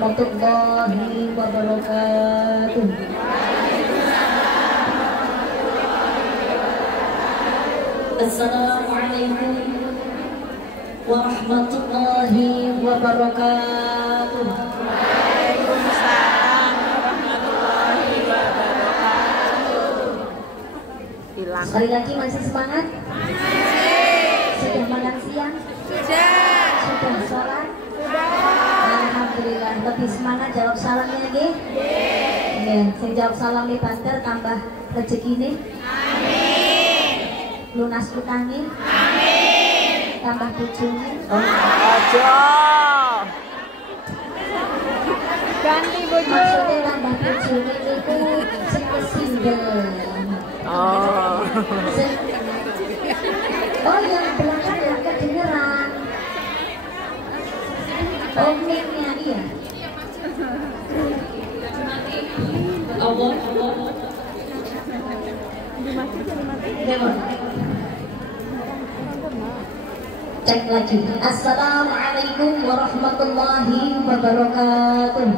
warahmatullahi wabarakatuh. Assalamualaikum warahmatullahi wabarakatuh. Waalaikumsalam warahmatullahi wabarakatuh. Hilang. Sekali lagi masih semangat? Sudah makan siang? Sudah sholat? Alhamdulillah. Lebih semangat jawab salamnya lagi? Saya jawab salam di banter tambah rezeki nih. Amin. Lunas utangin. Amin. Tambah bujuni. Ojo. Ganti bojo. Maksudnya tambah bujuni itu single. Oh. Oh yang belakang yang kedengeran. Oh mic-nya iya. Allah. Cek lagi. Assalamualaikum warahmatullahi wabarakatuh.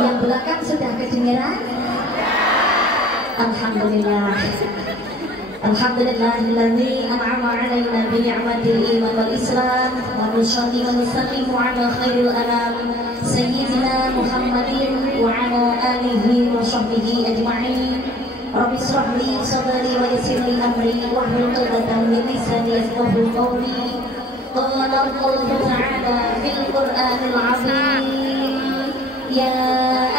Yang belakang sudah kedengeran? Alhamdulillah. Alhamdulillahilladzi an'ama 'alaina bi ni'matil iman wal islam wa nusalli wa nusallimu 'ala khairil anam sayyidina Muhammadin wa 'ala alihi wa sahbihi ajma'in. Rabbi shrah li sadri wa yassir li amri wahlul 'uqdatam min lisani yafqahu qawli. Qala Allahu ta'ala fil Qur'anil 'azim. Ya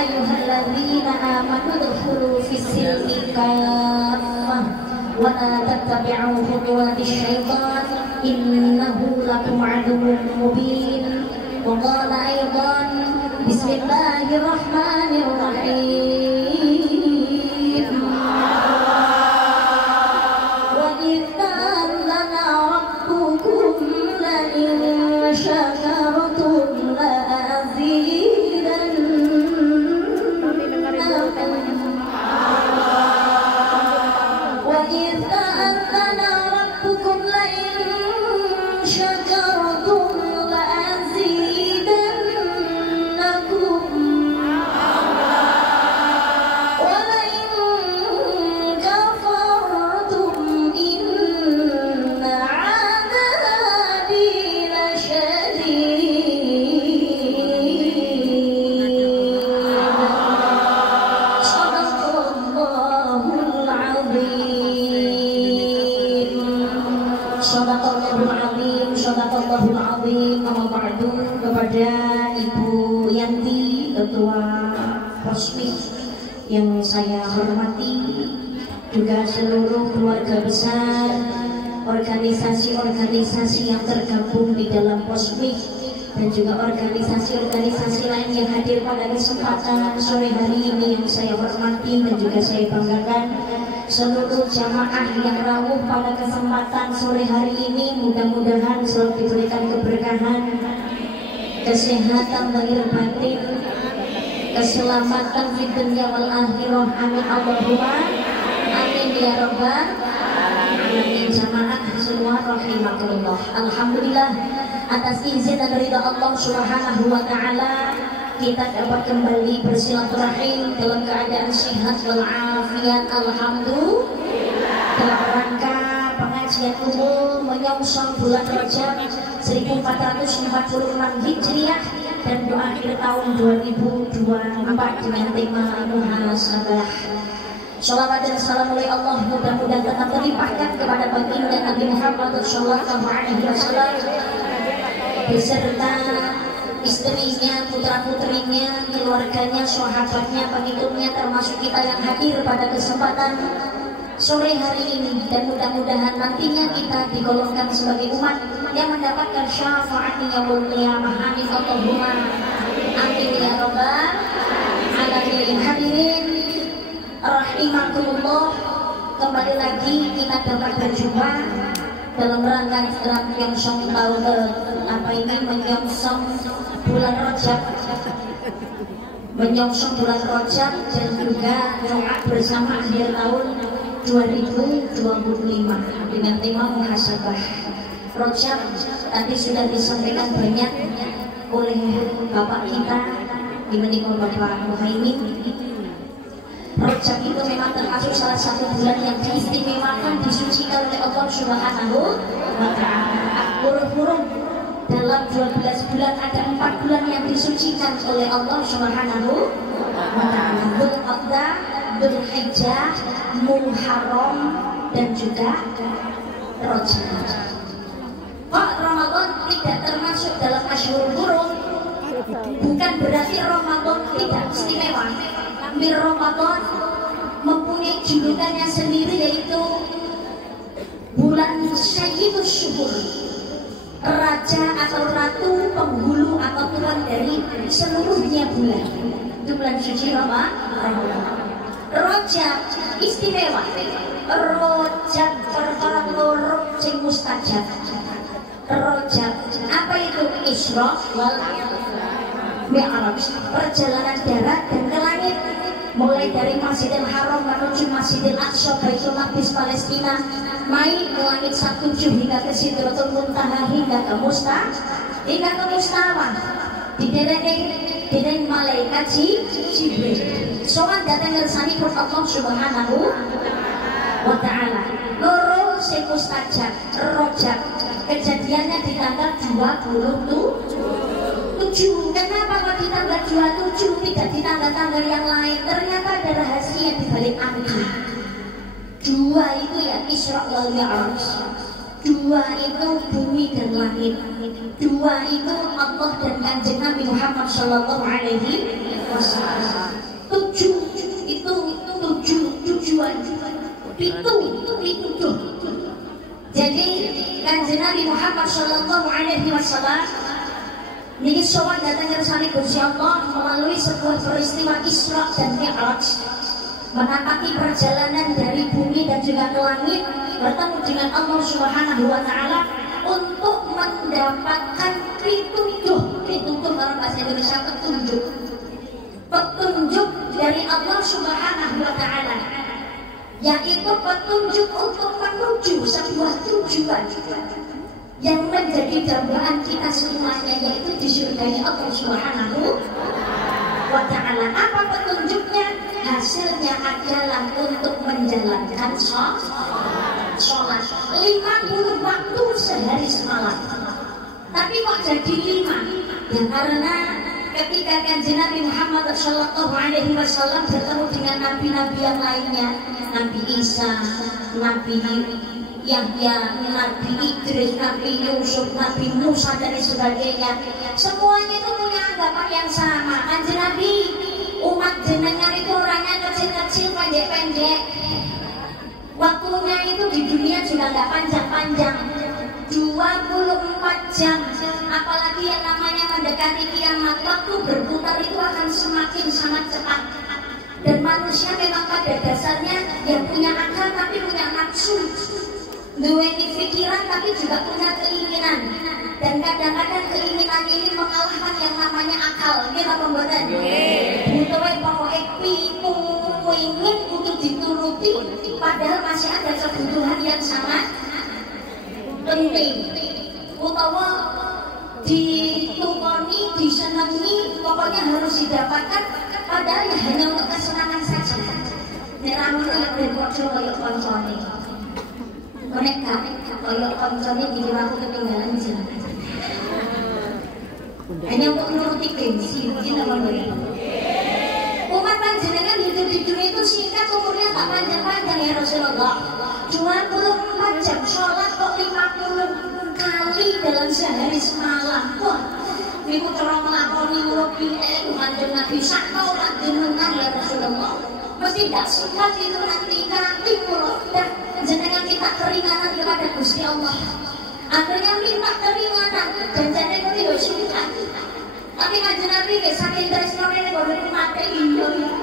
ayyuhalladzina amanu udkhulu fis-silmi kaffah wa la tattabi'u khutuwatis syaitan innahu lakum 'aduwwun mubin. Wa qala aydan bismillahirrahmanirrahim. Wa idh ta'allana rabbukum la in syakartum la kepada Ibu Yanti, Ketua Posmik yang saya hormati, juga seluruh keluarga besar, organisasi-organisasi yang tergabung di dalam Posmik, dan juga organisasi-organisasi lain yang hadir pada kesempatan sore hari ini yang saya hormati dan juga saya banggakan. Seluruh jamaah yang rawuh pada kesempatan sore hari ini, mudah-mudahan selalu diberikan keberkahan, kesehatan lahir batin, keselamatan di dunia wal akhirah. Amin Allahumma amin ya rabbal alamin. Jamaah semua rahimakumullah. Alhamdulillah, atas izin dan ridha Allah Subhanahu wa taala kita dapat kembali bersilaturahim dalam keadaan sehat walafiat. Alhamdulillah. Dalam rangka pengajian umum menyongsong bulan Rajab 1446 Hijriah dan doa akhir tahun 2024 dengan tema muhasabah. Shalawat dan salam oleh Allah mudah-mudahan tetap terlimpahkan kepada baginda Nabi Muhammad sallallahu alaihi wasallam beserta istrinya, putra-putrinya, keluarganya, sahabatnya, pengikutnya, termasuk kita yang hadir pada kesempatan sore hari ini, dan mudah-mudahan nantinya kita digolongkan sebagai umat yang mendapatkan syafaat yaumul qiyamah. Amin Allahumma amin ya rabbal alamin. Hadirin rahimakumullah, kembali lagi kita dapat berjumpa dalam rangka menyongsong tahun menyongsong bulan Rajab, dan juga doa bersama akhir tahun 2025 dengan tema muhasabah. Rojab tadi sudah disampaikan banyak oleh Bapak kita dimana Bapak Muhaimin. Rojab itu memang termasuk salah satu bulan yang diistimewakan, disucikan oleh Allah Subhanahu wa Ta'ala. Huruf-huruf dalam 12 bulan ada 4 bulan yang disucikan oleh Allah Subhanahu wa Ta'ala. Dzulqa'dah, Dzulhijjah, Muharram dan juga Rajab. Kok Ramadan tidak termasuk dalam Asyhurul Hurum? Bukan berarti Ramadan tidak istimewa. Tapi Ramadan mempunyai julukannya sendiri, yaitu bulan Sayyidus Syuhur, raja atau ratu penghulu atau tuan dari seluruhnya bulan. Itu bulan suci Ramadan. Rajab istimewa. Rajab perkara loro sing mustajab. Rajab apa itu? Isra wal Mi'raj, perjalanan darat dan ke langit, mulai dari Masjidil Haram menuju Masjidil Aqsa Baitul Maqdis Palestina, main ke langit 7 hingga ke Sidratul Muntaha hingga ke Mustawah, diderek malaikat Jibril. Soal datang ngersani pun Allah Subhanahu wa Ta'ala. Loro sing mustajab Rajab, kejadiannya di tanggal 27. Kenapa kok di tanggal 27 tidak di tanggal-tanggal yang lain? Ternyata ada rahasia di balik angka. 2 itu ya Isra wal Mi'raj. 2 itu bumi dan langit. 2 itu Allah dan Kanjeng Nabi Muhammad Shallallahu Alaihi Wasallam. 7 itu 7 tujuan. Itu. Jadi Kanjeng Nabi Muhammad Shallallahu Alaihi Wasallam ini soal datang kersane Gusti Allah melalui sebuah peristiwa Isra dan Mi'raj, menapaki perjalanan dari bumi dan juga ke langit, bertemu dengan Allah Subhanahu wa Ta'ala untuk mendapatkan pituduh dalam bahasa Indonesia petunjuk dari Allah Subhanahu wa Ta'ala, yaitu petunjuk untuk menuju sebuah tujuan yang menjadi dambaan kita semuanya, yaitu di surganya Allah Subhanahu wa Ta'ala. Apa petunjuknya? Hasilnya adalah untuk menjalankan sholat 50 waktu sehari semalam. Tapi kok jadi 5? Ya karena ketika Kanjeng Nabi Muhammad Shallallahu Alaihi Wasallam bertemu dengan nabi-nabi yang lainnya, Nabi Isa, Nabi Yahya, Nabi Idris, Nabi Yusuf, Nabi Musa dan sebagainya, semuanya itu punya anggapan yang sama. Kanjeng Nabi, umat jenengan itu orangnya kecil-kecil, pendek-pendek, waktunya itu di dunia juga nggak panjang-panjang, 24 jam. Apalagi yang namanya mendekati kiamat, waktu berputar itu akan semakin sangat cepat. Dan manusia memang pada dasarnya yang punya akal tapi punya nafsu, duweni pikiran tapi juga punya keinginan, dan kadang-kadang keinginan ini mengalahkan yang namanya akal. Ini apa mboten? Butuhe pokoke ingin untuk dituruti, padahal masih ada kebutuhan yang sangat penting, utawa ditukoni, disenangi, pokoknya harus didapatkan, padahal ya hanya untuk kesenangan saja. Nek ra ngono ya ben padha kaya kancane. Mereka kalau koncone bikin aku ketinggalan jalan, hanya untuk menuruti gengsi. Begini apa boleh? Umat panjenengan hidup di dunia itu singkat, umurnya tak panjang-panjang ya Rasulullah. 24 jam sholat kok 50 kali dalam sehari semalam. Wah, niku cara melakoni lebih Kanjeng Nabi sakau panjenengan ya Rasulullah. Mesti tidak sempat itu nanti kaki pulau dan jenengan kita keringanan kepada Gusti Allah. Akhirnya minta keringanan dan jenengan itu singkat. Tapi Kanjeng Nabi nggih saking tresnane nek boten mate iya ya.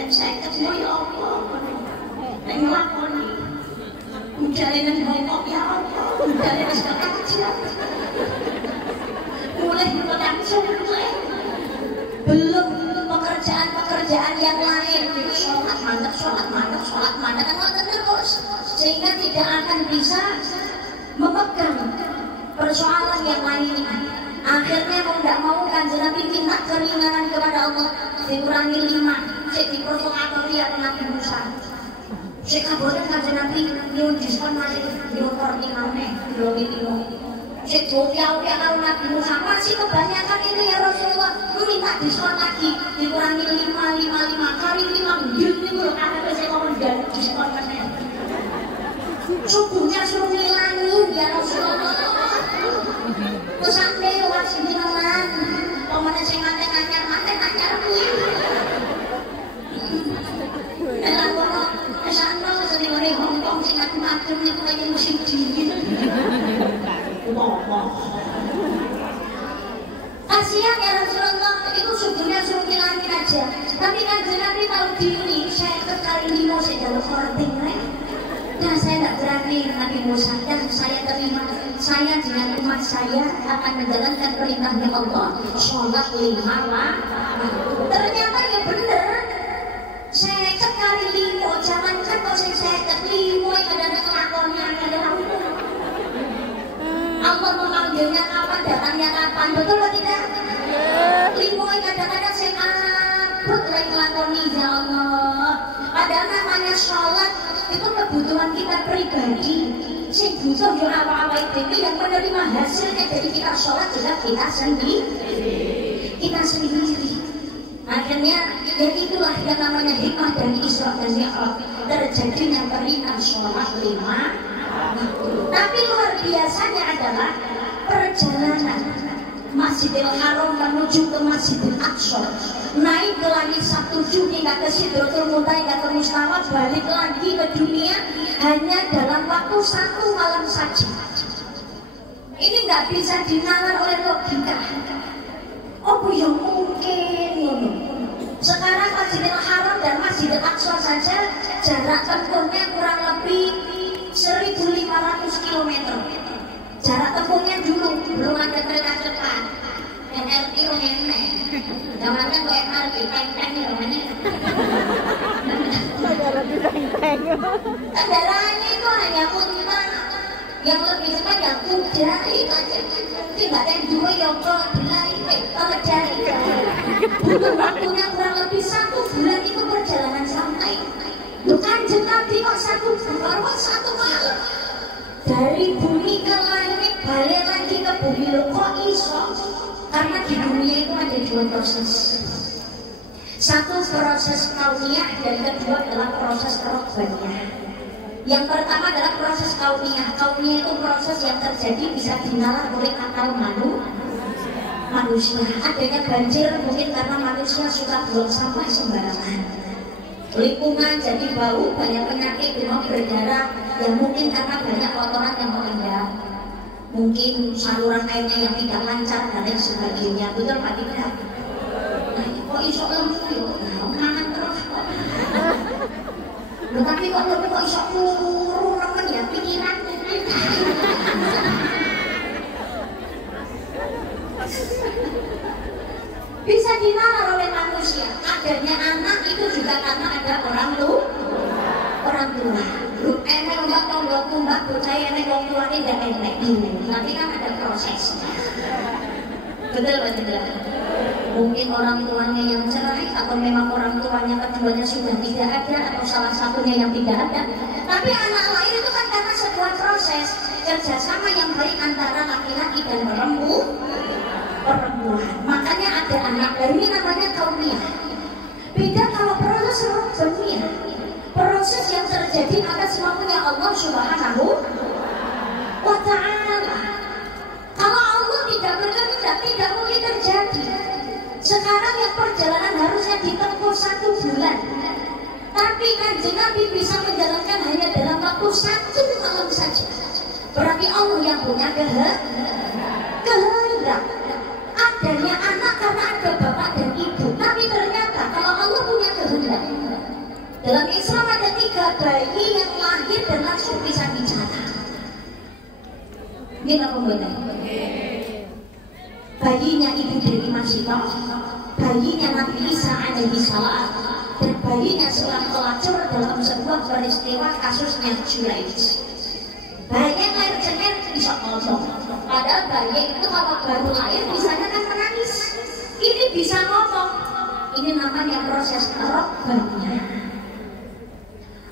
Nek saya ketemu ya Allah. Nek nglakoni udane nang bawah ya Allah. Udane wis kajian. Mulai langsung belum pekerjaan yang lain, sholat mandek, ngoten terus, sehingga tidak akan bisa memegang Akhirnya mau tidak mau Kanjeng Nabi minta keringanan kepada Allah, dikurangi 5, cek diprovokatori atau Nabi Musa. Cek kabarnya Kanjeng Nabi nyuwun diskon masih nyuwun korting maneh, belum. Cek doya-doya kalau Nabi Musa masih kebanyakan ini ya Rasulullah, lu minta diskon lagi, dikurangi 5 kali 5 minggu karena saya ngomong dan diskon masih. Subuhnya suruh ngilangin ya Rasulullah. Sampai luas bilangan, pemenang saya nganyar kuih. Dalam orang kesana sering orang Hongkong sing ngatur nih kayak musim dingin. Kasihan ya Rasulullah, itu subuhnya suruh ngilangin aja. Tapi kan Nabi tahu diri, saya kekali limo saya dalam korting dan saya tidak berani Nabi Musa dan saya terima. Saya dengan umat saya akan menjalankan perintahnya Allah, sholat 5 waktu. Ternyata ya bener. Saya kekali limo, jangankan kalau saya kelimo yang ada kelakonnya ada lampu. Allah memanggilnya kapan, datangnya kapan, betul atau tidak? Limo yang kadang-kadang saya abut lagi kelakoni ya Allah. Padahal namanya sholat itu kebutuhan kita pribadi. Sing butuh yo awak-awak dhewe yang menerima hasilnya dari kita sholat juga kita sendiri. Akhirnya ya itulah yang namanya hikmah dari Isra dan Mi'raj, terjadinya perintah sholat 5 waktu. Tapi luar biasanya adalah perjalanan Masjidil Haram menuju ke Masjidil Aqsa, naik ke langit 1/7 hingga ke Sidratul Muntaha hingga ke Mustawa, balik lagi ke dunia hanya dalam waktu 1 malam saja. Ini nggak bisa dinalar oleh logika. Oh yang mungkin sekarang Masjidil Haram dan Masjidil Aqsa saja jarak tempuhnya kurang lebih 1.500 km. Jarak tempuhnya dulu belum ada kereta cepat, MRT enek. Zamannya kok MRT peng-peng namanya. Kendaraannya itu hanya unta, yang lebih cepat ya kuda itu aja. Mungkin nggak ada yang dua yang berlari, berjari. Butuh waktunya kurang lebih 1 bulan itu perjalanan santai. Bukan Nabi kok 1 malam. Dari bumi ke langit balik lagi ke bumi lo kok iso? Karena di dunia itu ada 2 proses. Satu proses kauniyah dan kedua adalah proses robbaniyah. Yang pertama adalah proses kauniyah. Kauniyah itu proses yang terjadi bisa dinalar oleh akal manusia. Adanya banjir mungkin karena manusia suka buang sampah sembarangan. Lingkungan jadi bau, banyak penyakit demam berdarah, yang mungkin karena banyak kotoran yang mengendap. Mungkin saluran airnya yang tidak lancar dan lain sebagainya. Betul Pak Dika? Nah, kok iso lembu yuk? Nah, makan terus kok. Tapi kok lembu kok iso turun nemen ya pikiran. Bisa dinalar oleh manusia. Adanya anak itu juga karena ada orang tua. Enek mbak tonggoku mbak bocah enek wong tuane ndak enek. Tapi kan ada proses. Betul. Mungkin orang tuanya yang cerai atau memang orang tuanya keduanya sudah tidak ada atau salah satunya yang tidak ada. Tapi anak lahir itu kan karena sebuah proses kerjasama yang baik antara laki-laki dan perempuan. Makanya ada anak lahir, ini namanya kauniyah. Beda kalau proses robbaniyah, proses yang terjadi atas maunya Allah Subhanahu wa ta'ala. Kalau Allah tidak berkehendak, tidak mungkin terjadi. Sekarang yang perjalanan harusnya ditempuh 1 bulan, tapi Kanjeng Nabi bisa menjalankan hanya dalam waktu 1 malam saja. Berarti Allah yang punya kehendak. Adanya anak karena ada bapak dan ibu. Tapi ternyata kalau Allah punya kehendak, dalam Islam ada 3 bayi yang lahir dan langsung bisa bicara. Ini apa benar? Bayinya Ibu Dewi Masyidah, bayinya Nabi Isa alaihi salam, dan bayinya seorang pelacur dalam sebuah peristiwa kasusnya Juraij. Bayinya lahir cenger bisa ngomong. Padahal bayi itu kalau baru lahir bisanya kan menangis. Ini bisa ngomong. Ini namanya proses robbaniyah.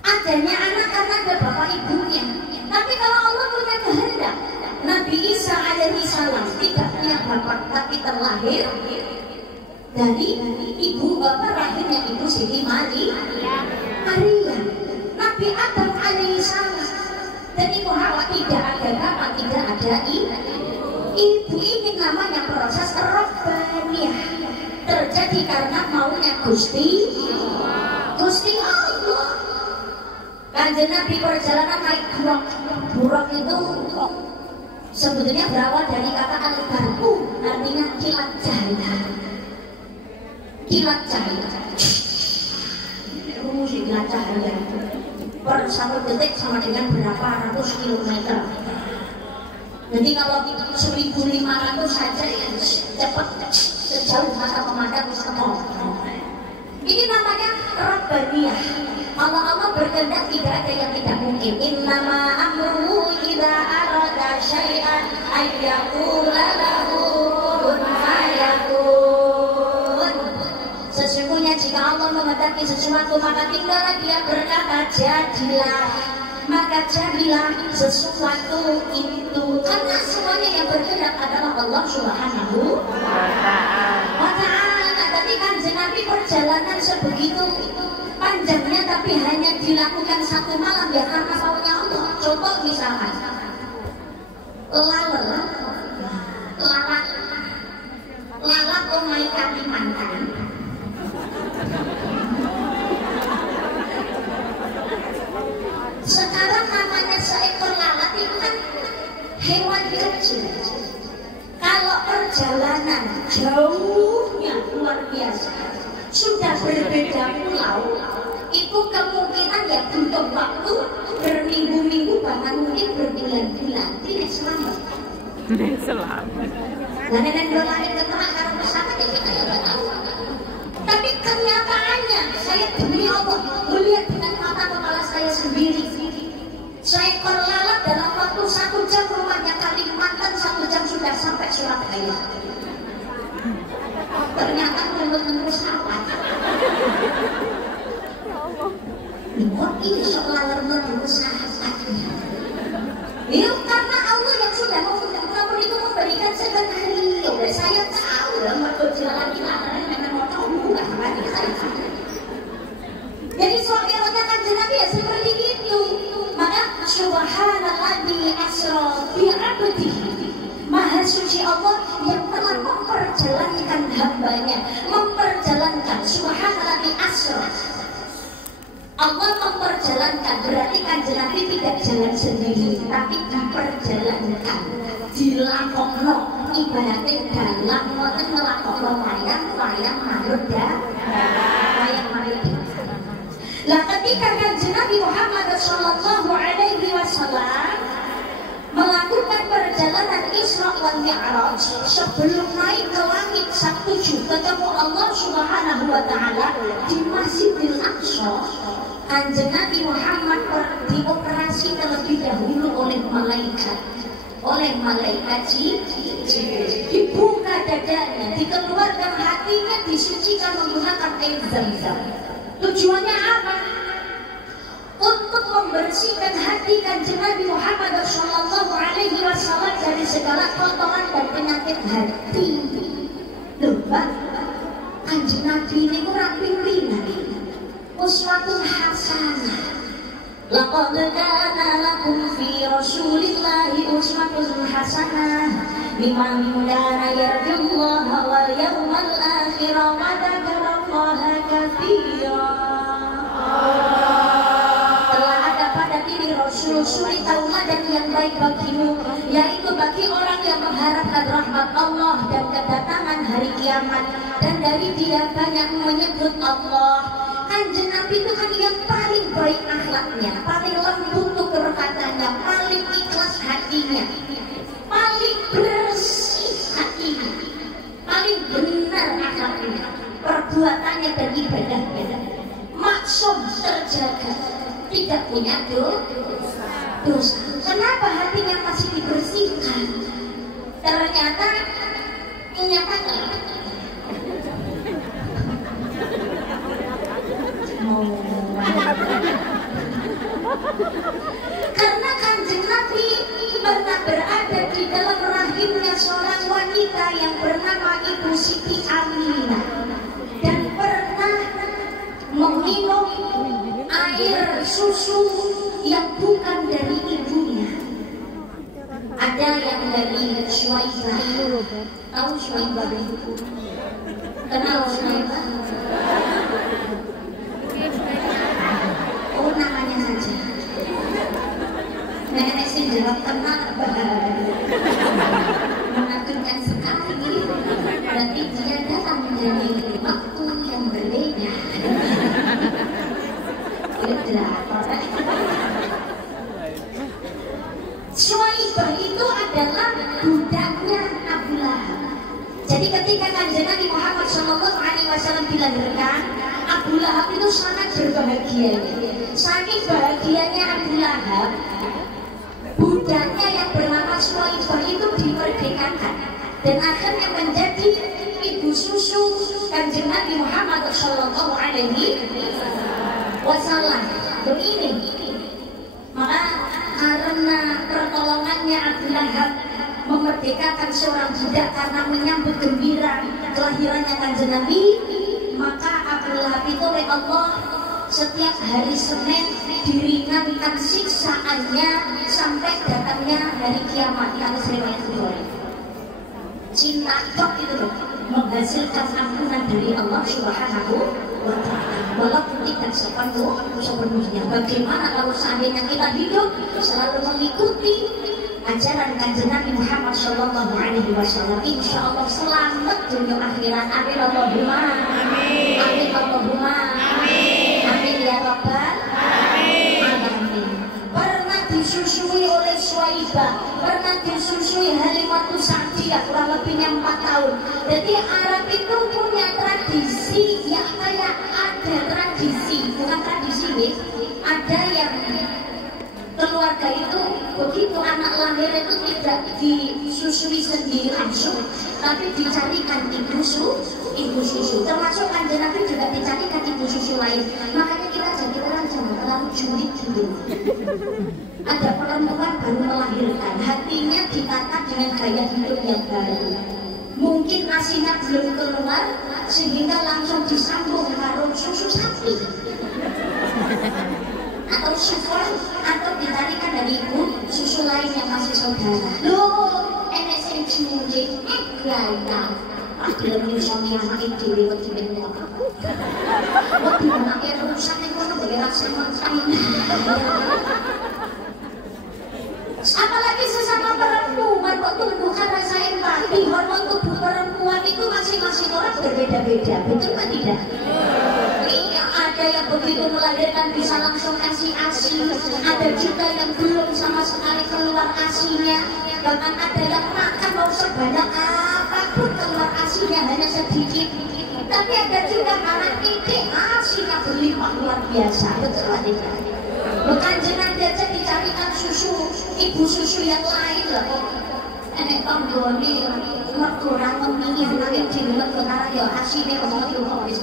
Adanya anak karena ada bapak ibunya. Tapi kalau Allah punya kehendak, Nabi Isa alaihi salam tidak punya bapak tapi terlahir dari ibu bapak rahimnya ibu Siti Maria. Nabi Adam alaihi salam dan ibu Hawa tidak ada bapak, tidak ada ibu. Ini namanya proses robbaniyah. Terjadi karena maunya Gusti Allah. Kanjeng Nabi perjalanan naik buruk itu sebetulnya berawal dari kata al-barku, artinya kilat cahaya. Kilat cahaya. Rumus kilat cahaya per 1 detik sama dengan berapa ratus kilometer. Jadi kalau 1.500 saja ya cepat, sejauh mata memandang semua. Ini namanya robbaniyah. Allah berkehendak tidak ada yang tidak mungkin. Innama amruhu idza arada syai'an ayyaqula lahu kun fayakun. Sesungguhnya jika Allah menghendaki sesuatu maka tinggallah dia berkata jadilah. Maka jadilah sesuatu itu. Karena semuanya yang berkehendak adalah Allah Subhanahu wa ta'ala. Tapi Kanjeng Nabi perjalanan sebegitu panjangnya tapi hanya dilakukan 1 malam ya karena maunya Allah. Contoh misalkan lalat omai Kalimantan. Sekarang namanya seekor lalat itu kan hewan kecil. Kalau perjalanan jauhnya luar biasa, sudah berbeda pulau, itu kemungkinan ya butuh waktu berminggu-minggu bahkan mungkin berbulan-bulan tidak selamat. Nah, nenek berlari ke tengah karena pesawat ya kita ya nggak tahu. Tapi kenyataannya saya demi Allah melihat dengan mata kepala saya sendiri. Seekor lalat dalam waktu 1 jam rumahnya Kalimantan, 1 jam sudah sampai Surabaya. Ternyata benar-benar pesawat. Kok ini seolah benar-benar sahabat. Ya karena Allah yang sudah namun itu memberikan skenario. Saya tahu lah waktu jalan di larangan memang mau tahu nggak lagi saya. Jadi soalnya kan Nabi ya seperti itu. Maka subhanalladzi asra bi 'abdihi. Maha suci Allah yang telah memperjalankan hambanya, memperjalankan subhanalladzi asra. Allah memperjalankan berarti Kanjeng Nabi tidak jalan sendiri, tapi diperjalankan, dilakokno ibaratnya dalam ngoten ngelakokno wayang manut wayang manut. Lah ketika Kanjeng Nabi Muhammad sallallahu alaihi wasallam melakukan perjalanan Isra wal Mi'raj sebelum naik ke langit 7 ketemu Allah Subhanahu wa taala di Masjidil Aqsa, Kanjeng Nabi Muhammad dioperasi terlebih dahulu oleh malaikat Jibril. Dibuka dadanya, dikeluarkan hatinya, disucikan menggunakan air Zam-Zam. Tujuannya apa? Untuk membersihkan hati Kanjeng Nabi Muhammad sallallahu alaihi wasallam dari segala kotoran dan penyakit hati. Lembah Kanjeng Nabi ini kurang pimpinan. Uswatun hasanah. Laqad kana lakum fi Rasulillahi uswatun hasanah liman kana yarjullaha wal yawmal akhir wa dzakarallaha katsira. Suri tauladan yang baik bagimu, yaitu bagi orang yang mengharapkan rahmat Allah dan kedatangan hari kiamat, dan dari dia banyak menyebut Allah. Kanjeng Nabi itu kan yang paling baik akhlaknya, paling lembut tutur katanya, paling ikhlas hatinya, paling bersih hatinya, paling benar akhlaknya, perbuatannya dan ibadahnya, maksum terjaga, tidak punya dosa. Kenapa hatinya masih dibersihkan? Ternyata menyatakan karena Kanjeng Nabi pernah berada di dalam rahimnya seorang wanita yang bernama Ibu Siti Aminah dan pernah meminum air susu yang bukan dari ibunya. Ada yang dari Syuaibah. Tahu Syuaibah? Kenal Syuaibah? Oh, namanya saja. Nenek sih jawab kenal mengagumkan sekali. Berarti dia datang dari waktu yang berbeda. Syuaibah itu adalah budaknya Abu Lahab. Jadi ketika Kanjeng Nabi Muhammad SAW dilahirkan, Abu Lahab itu sangat berbahagia. Saking bahagianya Abu Lahab, budaknya yang bernama Syuaibah itu dimerdekakan dan akhirnya menjadi ibu susu Kanjeng Nabi Muhammad SAW. Begini, maka karena pertolongannya Abu Lahab memerdekakan seorang budak karena menyambut gembira kelahirannya Kanjeng Nabi, maka Abu Lahab itu oleh Allah setiap hari Senin diringankan siksaannya sampai datangnya hari kiamat. Kalau riwayat Bukhari, cinta itu loh menghasilkan ampunan dari Allah Subhanahu wa Ta'ala walaupun tidak sepenuhnya. Bagaimana kalau seandainya kita hidup selalu mengikuti ajaran Kanjeng Nabi Muhammad SAW, insya Allah selamat dunia akhirat. Amin Allahumma amin. Amin Allahumma amin. Amin ya Rabbal alamin. Pernah disusui oleh Syuaibah, pernah disusui Halimatus Sa'diyah kurang lebihnya 4 tahun. Jadi Arab itu punya tradisi ya, kayak ada tradisi, bukan tradisi nih, ada yang keluarga itu begitu anak lahir itu tidak disusui sendiri langsung, tapi dicarikan ibu susu. Termasuk Kanjeng Nabi juga dicarikan ibu susu lain. Makanya kita jadi orang jangan terlalu julid dulu. Ada perempuan baru melahirkan, hatinya ditata dengan gaya hidup yang baru. Mungkin asinya belum keluar sehingga langsung disambung karo susu sapi atau sufur, atau ditarikan dari ibu susu lain yang masih saudara. Loh, enek sing julid gaya. Aku nyusoni anak itu lewat di bawah. Waktu anaknya rusak yang mana bergerak sama apalagi sesama perempuan kok tumbuhkan rasa empati. Hormon tubuh perempuan itu masing-masing orang berbeda-beda, betul kan tidak? Iya, ada yang begitu melahirkan bisa langsung kasih ASI, ada juga yang belum sama sekali keluar ASInya, bahkan ada yang makan mau sebanyak apapun keluar ASInya hanya sedikit. Tapi ada juga anak titik ASInya berlimpah luar biasa, betul kan tidak? Bukan jenang aja dicarikan susu, ibu susu yang lain lah kok. Enek panggone merkurang memilih anak di luar kota ya asine kok yo wis.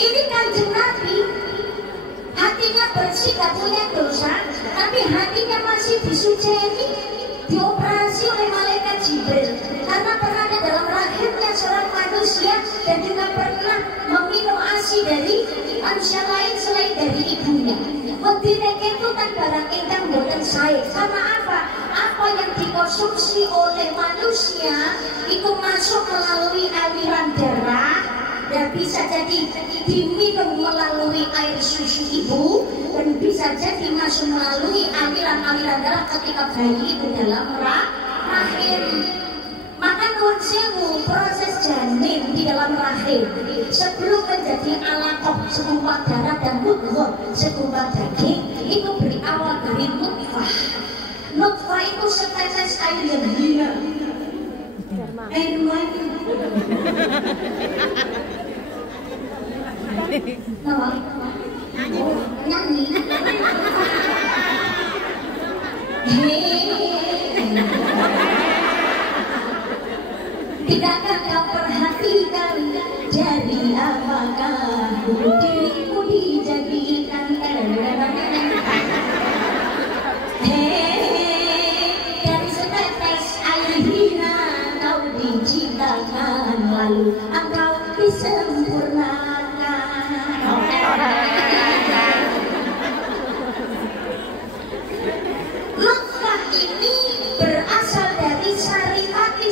Ini Kanjeng Nabi hatinya bersih, gak punya dosa, tapi hatinya masih disuceni, dioperasi oleh malaikat Jibril karena pernah ada dalam rahimnya seorang manusia dan juga pernah meminum ASI dari manusia lain selain dari ibunya. Wedine ketutan barang ingkang boten sae. Karena apa? Apa yang dikonsumsi oleh manusia itu masuk melalui aliran darah dan bisa jadi diminum melalui air susu ibu dan bisa jadi masuk melalui aliran-aliran darah ketika bayi itu dalam rahim. Maka nuwun sewu, proses janin di dalam rahim sebelum menjadi alaqah segumpal darah dan mudghah segumpal daging itu berawal dari nutfah. Nutfah itu setetes air yang hina, air mani. nyanyi. Tidakkah kau perhatikan jadi apakah diriku dijadikan dari setetes air hina kau diciptakan lalu engkau disempurnakan. Nafkah ini berasal dari saripati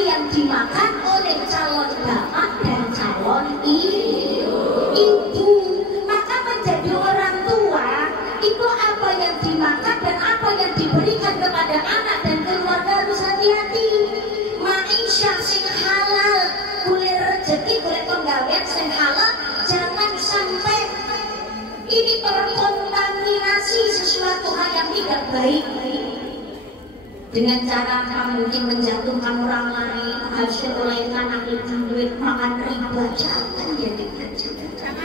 yang dimakan oleh calon bapak dan calon ibu. Maka menjadi orang tua itu apa yang dimakan dan apa yang diberikan kepada anak dan keluarga harus hati-hati. Maisha sing halal, boleh rezeki, boleh penggawean sing halal, jangan sampai ini terkontaminasi sesuatu hal yang tidak baik dengan cara mungkin menjatuhkan orang lain, hasil oleh anak itu duit makan riba, jangan ya jangan.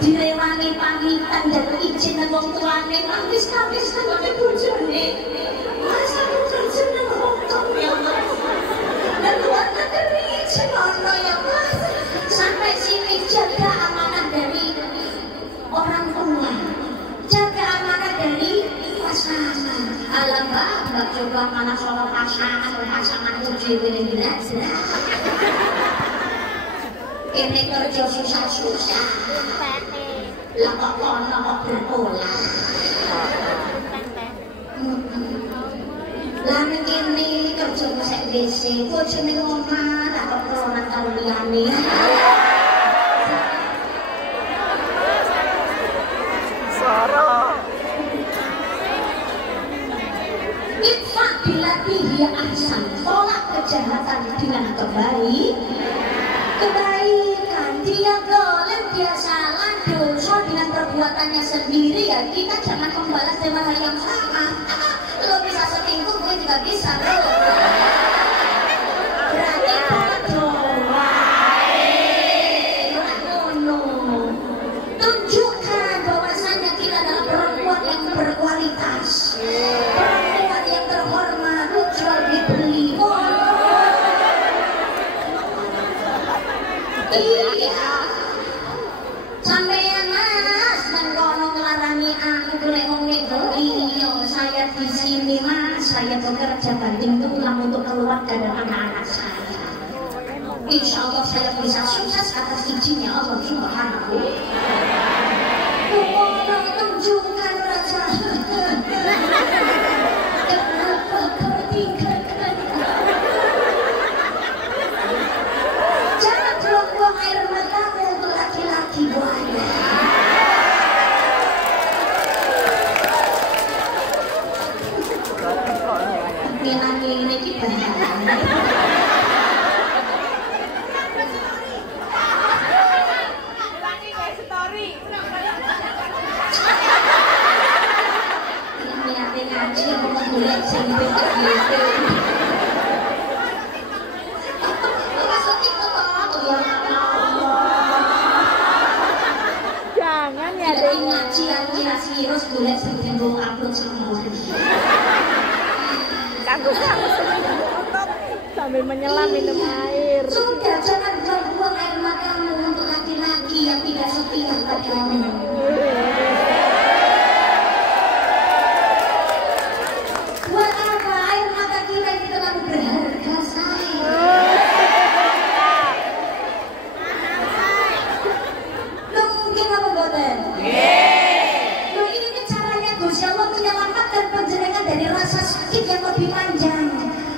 Direwangi pamitan dan izin dan wong tuane, habis kan oleh bojone. Masa bukan seneng hongkong ya Allah. Dan luar negeri senono ya Mas. Sampai sini jaga amanah dari orang tua, jaga amanah dari pasangan. Alam mbak coba mana soal pasangan itu jelas. Ini kerja susah-susah, lah kok kono kok berpola. Lah ini kerja musik DC, bojone omah tak kok kelongan karo liyane. Itfaq billati hiya ahsan, tolak kejahatan dengan kebaikan. Dia zalim, dia salah, dosa dengan perbuatannya sendiri, ya kita jangan membalas dengan hal yang sama. Lo bisa selingkuh, gue juga bisa lo. Berarti tunjukkan bahwasannya kita adalah perempuan yang berkualitas, perempuan yang terhormat, jual dibeli. Iya, sampeyan Mas mengkono nglarangi aku golek wong wedok. Iya, saya di sini Mas, saya bekerja banting tulang untuk keluarga dan anak-anak saya. Insya Allah saya bisa sukses atas izinnya Allah Subhanahu. Mohon tunjukkan rasa. Kenapa kau tinggalkan? Jangan buang air matamu untuk laki-laki buaya. Ngilangi ini gimana? Jangan ya deh ngaji terus boleh sendiri upload semua. Kanggo sambil menyelam minum air. Sudah, jangan buang air matamu untuk laki-laki yang tidak setia padamu. Buat apa air mata kita itu terlalu berharga, sayang? Lo mungkin apa boten? Lo ini caranya Gusti Allah menyelamatkan panjenengan dari rasa sakit yang lebih panjang.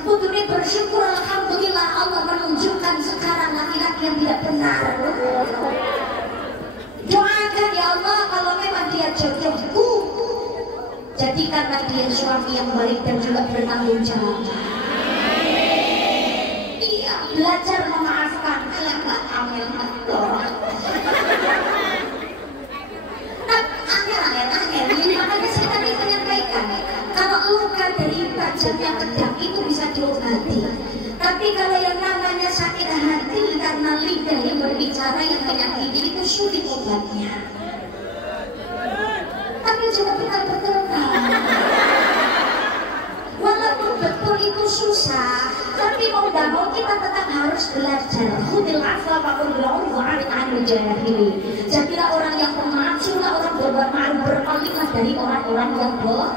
Kudune bersyukur, alhamdulillah Allah menunjukkan sekarang laki-laki yang tidak benar. Doakan ya Allah, kalau memang dia jodohku, jadikanlah dia suami yang baik dan juga bertanggung jawab. Iya, belajar memaafkan. Kelak amel angel. Makanya saya tadi menyampaikan, kalau luka dari tajamnya pedang itu bisa diobati. Tapi kalau yang namanya sakit hati karena lidah yang berbicara yang menyakiti itu sulit obatnya. Tapi coba kita betulkan. Walaupun betul itu susah, tapi mau gak mau kita tetap harus belajar. Khudil afwa fa'udil urfu anil jahili. Jadilah orang yang pemaaf, suruhlah orang berbuat ma'ruf, berpalinglah dari orang-orang yang bodoh.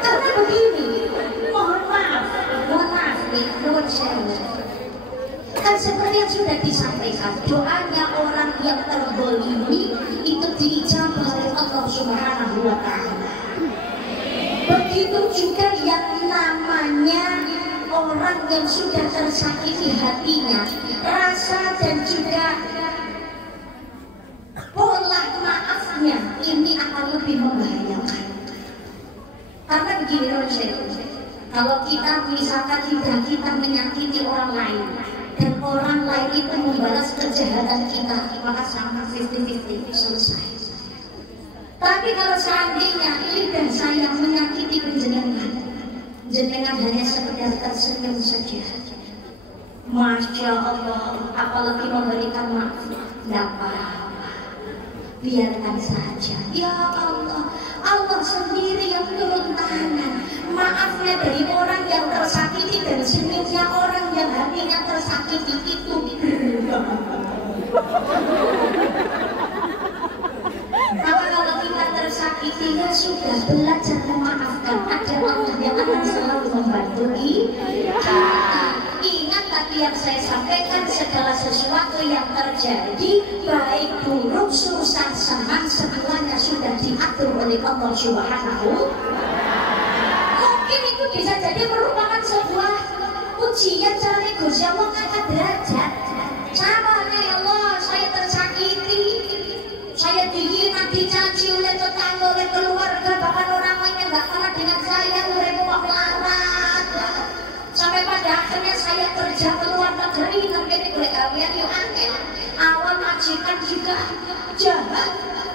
Karena begini, mohon maaf nih, nuwun sewu. Kan seperti yang sudah disampaikan, doanya orang yang terzalimi itu diijabah oleh Allah Subhanahu wa Ta'ala. Begitu juga yang namanya orang yang sudah tersakiti hatinya, rasa dan juga pola maafnya ini akan lebih membahayakan. Karena begini kalau kita misalkan lidah kita menyakiti orang lain dan orang lain itu membalas kejahatan kita, maka sama 50-50 selesai. Tapi kalau seandainya lidah saya menyakiti jenengan hanya sekedar tersenyum saja, Masya Allah, apalagi memberikan maaf, tidak apa-apa, biarkan saja. Ya Allah, Allah sendiri yang turun tangan. Maafnya dari orang yang tersakiti dan senyumnya orang yang hatinya tersakiti itu kalau kita tersakiti ya sudah, belajar memaafkan. Ada Allah yang akan selalu membantu kita. Ingat tadi yang saya sampaikan, segala sesuatu yang terjadi baik buruk, susah, senang, semuanya sudah diatur oleh Allah Subhanahu. Mungkin itu bisa jadi merupakan sebuah ujian cara Gusti Allah ngangkat derajat. Sabarnya ya Allah, saya tersakiti, saya dihina, dicaci oleh tetangga, oleh keluarga, bahkan orang lain yang nggak kalah dengan saya, mereka melarat. Sampai pada akhirnya saya kerja ke luar negeri, nanti boleh kalian yuk angin. Awal majikan juga jahat,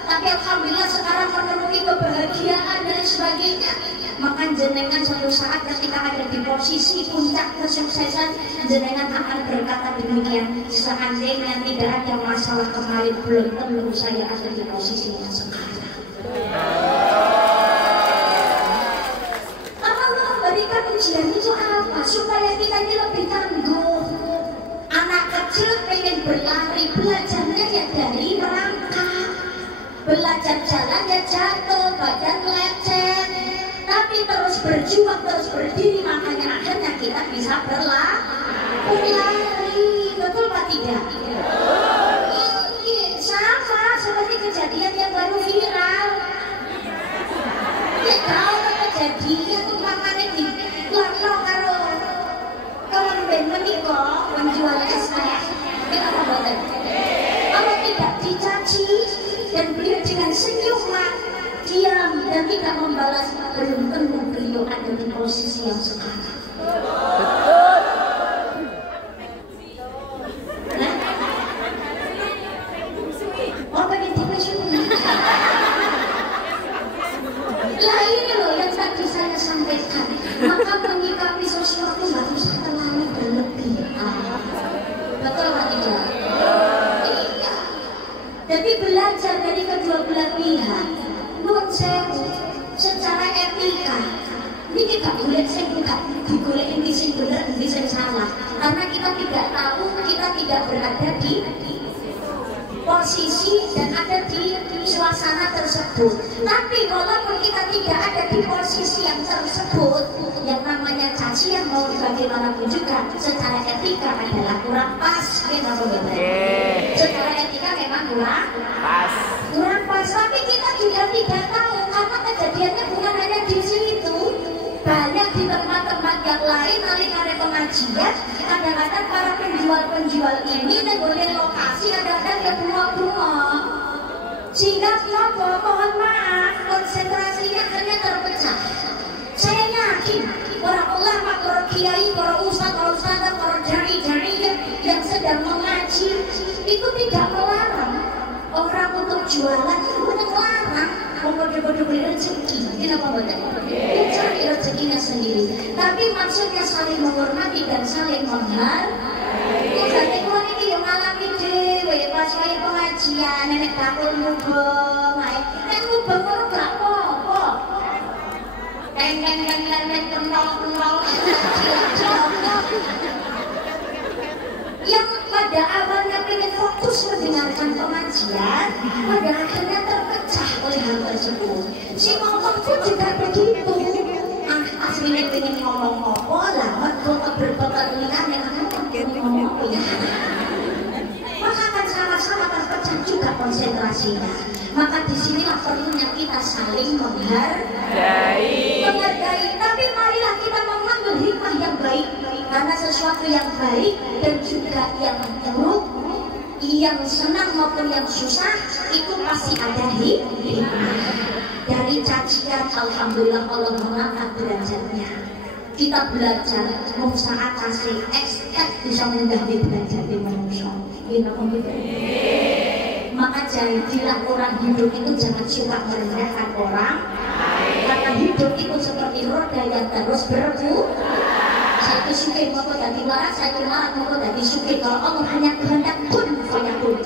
tapi alhamdulillah sekarang menemui kebahagiaan dan sebagainya. Maka jenengan suatu saat ketika ada di posisi puncak kesuksesan, jenengan akan berkata demikian, seandainya tidak ada masalah kemarin, belum tentu saya ada di posisi yang sekarang. Apa Allah memberikan ujian itu apa? Supaya kita ini lebih tangguh. Anak kecil pengen berlari, belajarnya ya dari merangkak. Belajar jalan ya jatuh, badan lecet. Tapi terus berjuang, terus berdiri, makanya akhirnya kita bisa berlari. Betul Pak tidak? Sama seperti kejadian yang baru viral. Ya kalau kejadian itu makanya di Lano karo kawan ben menikah menjual es teh. Kenapa boleh? Kalau tidak dicaci dan beliau dengan senyuman, diam dan tidak membalas, belum tentu beliau ada di posisi yang sekarang. Nah, oh pengen dimusui. Lah ini loh yang tadi saya sampaikan. Maka menyikapi sesuatu nggak usah terlalu berlebihan. Betul nggak tidak? Iya. Jadi belajar dari kedua belah pihak. Nuwun sewu, secara etika ini gak boleh digolek ini sing bener, ini sing salah. Karena kita tidak tahu, kita tidak berada di posisi dan ada di suasana tersebut. Tapi walaupun kita tidak ada di posisi yang tersebut, yang namanya cacian mau bagaimanapun juga secara etika adalah kurang pas. Secara etika memang kurang pas, tapi kita juga tidak tahu karena kejadiannya bukan hanya di situ, banyak di tempat-tempat yang lain. Nanti ada pengajian, kadang-kadang para penjual ini boleh lokasi, kadang-kadang ya bunga-bunga, sehingga mohon maaf konsentrasinya hanya terpecah. Saya yakin para ulama, para kiai, para ustadz, para dai yang sedang mengaji itu tidak melarang orang untuk jualan, itu melarang. Bodoh-bodoh beli rezeki. Ini apa betul? Dia cari rezekinya sendiri. Tapi maksudnya saling menghormati dan saling menghargai. Berarti kau ini yang ngalami dewe pas kaya pengajian nenek bakul mubeng, kan mubeng orang gak apa-apa. Teng kental. Yang pada awalnya ingin fokus mendengarkan pengajian, pada akhirnya terpecah oleh hal tersebut. Si ngomong pun juga begitu. Aslinya pengen ngomong apa lah, mergo keberkepentingan yang ngomong apa ya. Maka akan sama-sama terpecah juga konsentrasinya. Maka disinilah perlunya kita saling menghargai. Tapi marilah kita mengambil hikmah yang baik, karena sesuatu yang baik dan juga yang buruk, yang senang maupun yang susah itu pasti ada hikmah. Dari cacian, alhamdulillah Allah mengangkat derajatnya. Kita belajar mengusaha kasih ekspek bisa menjadi derajat di manusia. Maka jadilah orang hidup itu jangan suka merendahkan orang, karena hidup itu seperti roda yang terus berputar. Saya itu suka mau jadi waras, saya itu marah mau jadi suka. Kalau Allah hanya kehendak pun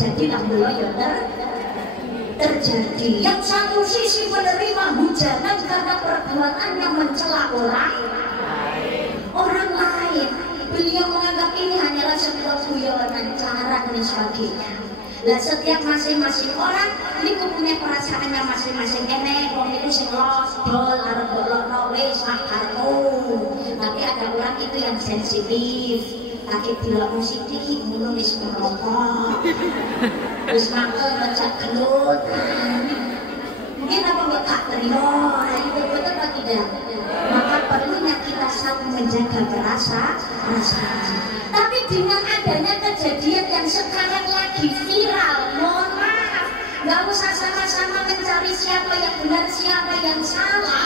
jadilah beliau terjadi. Yang satu sisi menerima hujanan karena perbuatannya mencela orang lain. Beliau menganggap ini hanyalah sebuah guyonan, cara dan sebagainya. Dan setiap masing-masing orang ini punya perasaannya masing-masing. Wong itu sing los, dol, arep golokno wis sakarmu. Tapi ada orang itu yang sensitif. Tapi bila positif ngono wis merokok. Terus mangkel ngecak gelut. Mungkin apa enggak tak terima? Itu betul atau tidak? Maka perlunya kita saling menjaga perasaan. Tapi dengan adanya kejadian yang sekarang lagi viral, mohon maaf, nggak usah sama-sama mencari siapa yang benar, siapa yang salah.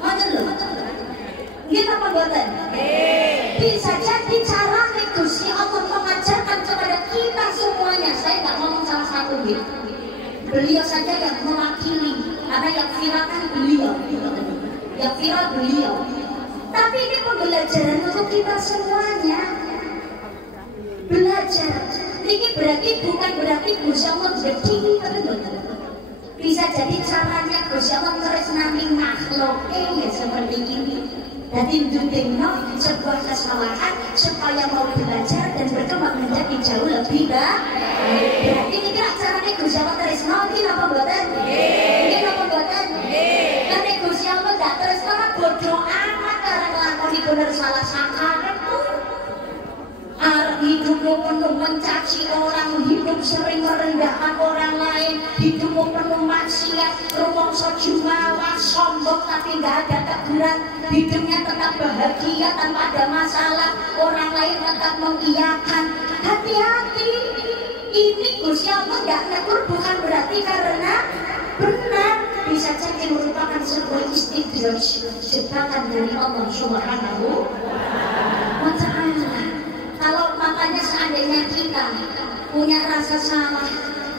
Betul loh. Gitu apa betul? Bisa jadi cara Gusti Allah mengajarkan kepada kita semuanya. Saya nggak ngomong salah satu gitu. Beliau saja yang mewakili, karena yang viral kan beliau. Yang viral beliau. Tapi ini pembelajaran untuk kita semuanya. Belajar. Ini bukan berarti Gusti Allah begini, betul. Bisa jadi caranya Gusti Allah tresnani makhluk ya seperti ini. Jadi dudengno sebuah kesalahan supaya mau belajar dan berkembang menjadi jauh lebih baik. Berarti ini kan caranya Gusti Allah tresno iki napa mboten? Nggih napa mboten? Nek Gusti Allah gak tresno bodoh amat karena nglakoni bener salah sakarepmu. Hidupmu penuh mencaci orang, hidup sering merendahkan orang lain, hidupmu penuh maksiat, rumongso jumawa, sombong tapi nggak ada teguran, hidupnya tetap bahagia tanpa ada masalah, orang lain tetap mengiyakan. Hati-hati, ini Gusti Allah nggak negur bukan berarti karena benar, bisa jadi merupakan sebuah istidraj, jebakan dari Allah Subhanahu wa Ta'ala. Kalau makanya seandainya kita punya rasa salah,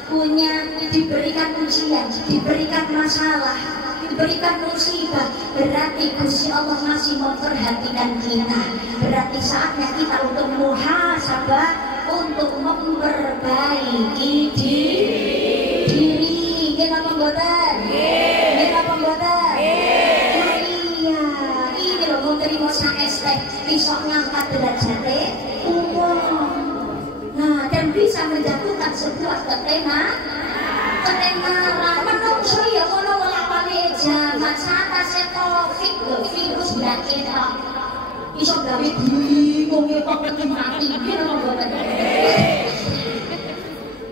punya diberikan ujian, diberikan masalah, diberikan musibah, berarti Gusti Allah masih memperhatikan kita. Berarti saatnya kita untuk muhasabah, untuk memperbaiki diri. Kenapa mboten? Kenapa mboten? Iya, ini loh mau terima saestek, bisa ngangkat derajate. Nah, dan bisa menjatuhkan sebuah ketenaran. Menungso ya ngono nglakoni jaman satase Covid virus penyakit kok. Iso gawe bingung kok mati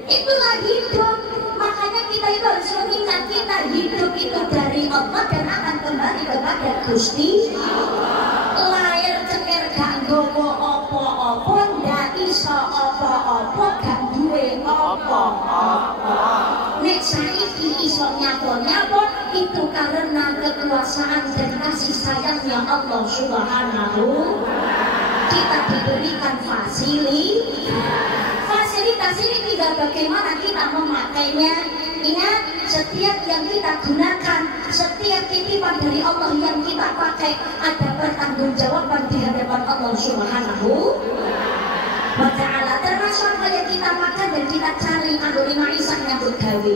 itulah hidup. Makanya kita itu harus mengingat kita hidup itu dari Allah dan akan kembali kepada Gusti Allah. Lahir ceker gak nggowo apa-apa, ndak iso apa-apa, gak duwe apa-apa. Nek saiki iso nyapa-nyapa itu karena kekuasaan dan kasih sayangnya Allah Subhanahu. Kita diberikan fasilitas ini tinggal bagaimana kita memakainya. Ingat, setiap yang kita gunakan, setiap titik titipan dari Allah yang kita pakai ada pertanggungjawaban di hadapan Allah Subhanahu wa ta'ala. Termasuk apa yang kita makan dan kita cari anu ma'isan nyambut gawe.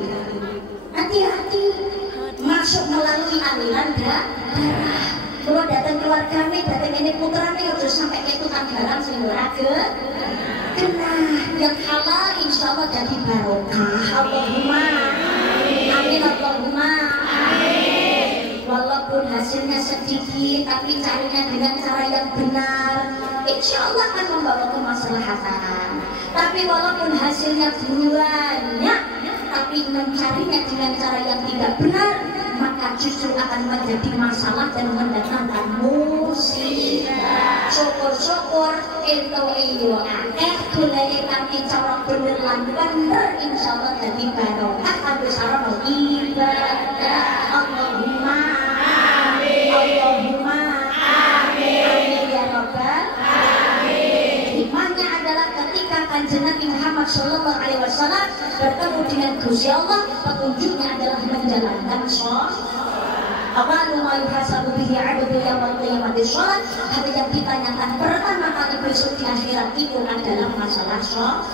Hati-hati masuk melalui aliran darah. Kalau datang keluarga datang ini putra udah sampai ketukan garam sing ora kena yang halal insya Allah jadi barokah. Allahumma amin, Allahumma amin. Walaupun hasilnya sedikit tapi carinya dengan cara yang benar insya Allah akan membawa kemaslahatan. Tapi walaupun hasilnya banyak tapi mencarinya dengan cara yang tidak benar maka justru akan menjadi masalah dan mendatangkan musibah. Syukur-syukur itu iyo akeh golek tapi cara bener lan bener insyaallah jadi barokah kanggo sarana ibadah. Allahumma amin, Allahumma amin, amin ya rabbal alamin. Hikmahnya adalah ketika Kanjeng Nabi Muhammad sallallahu alaihi wasallam bertemu dengan Gusti Allah, petunjuknya adalah menjalankan sholat. Awalu ma yuhasabu bihi 'abdu yaumil qiyamati sholat. Hal yang ditanyakan pertama kali besok di akhirat itu adalah masalah sholat.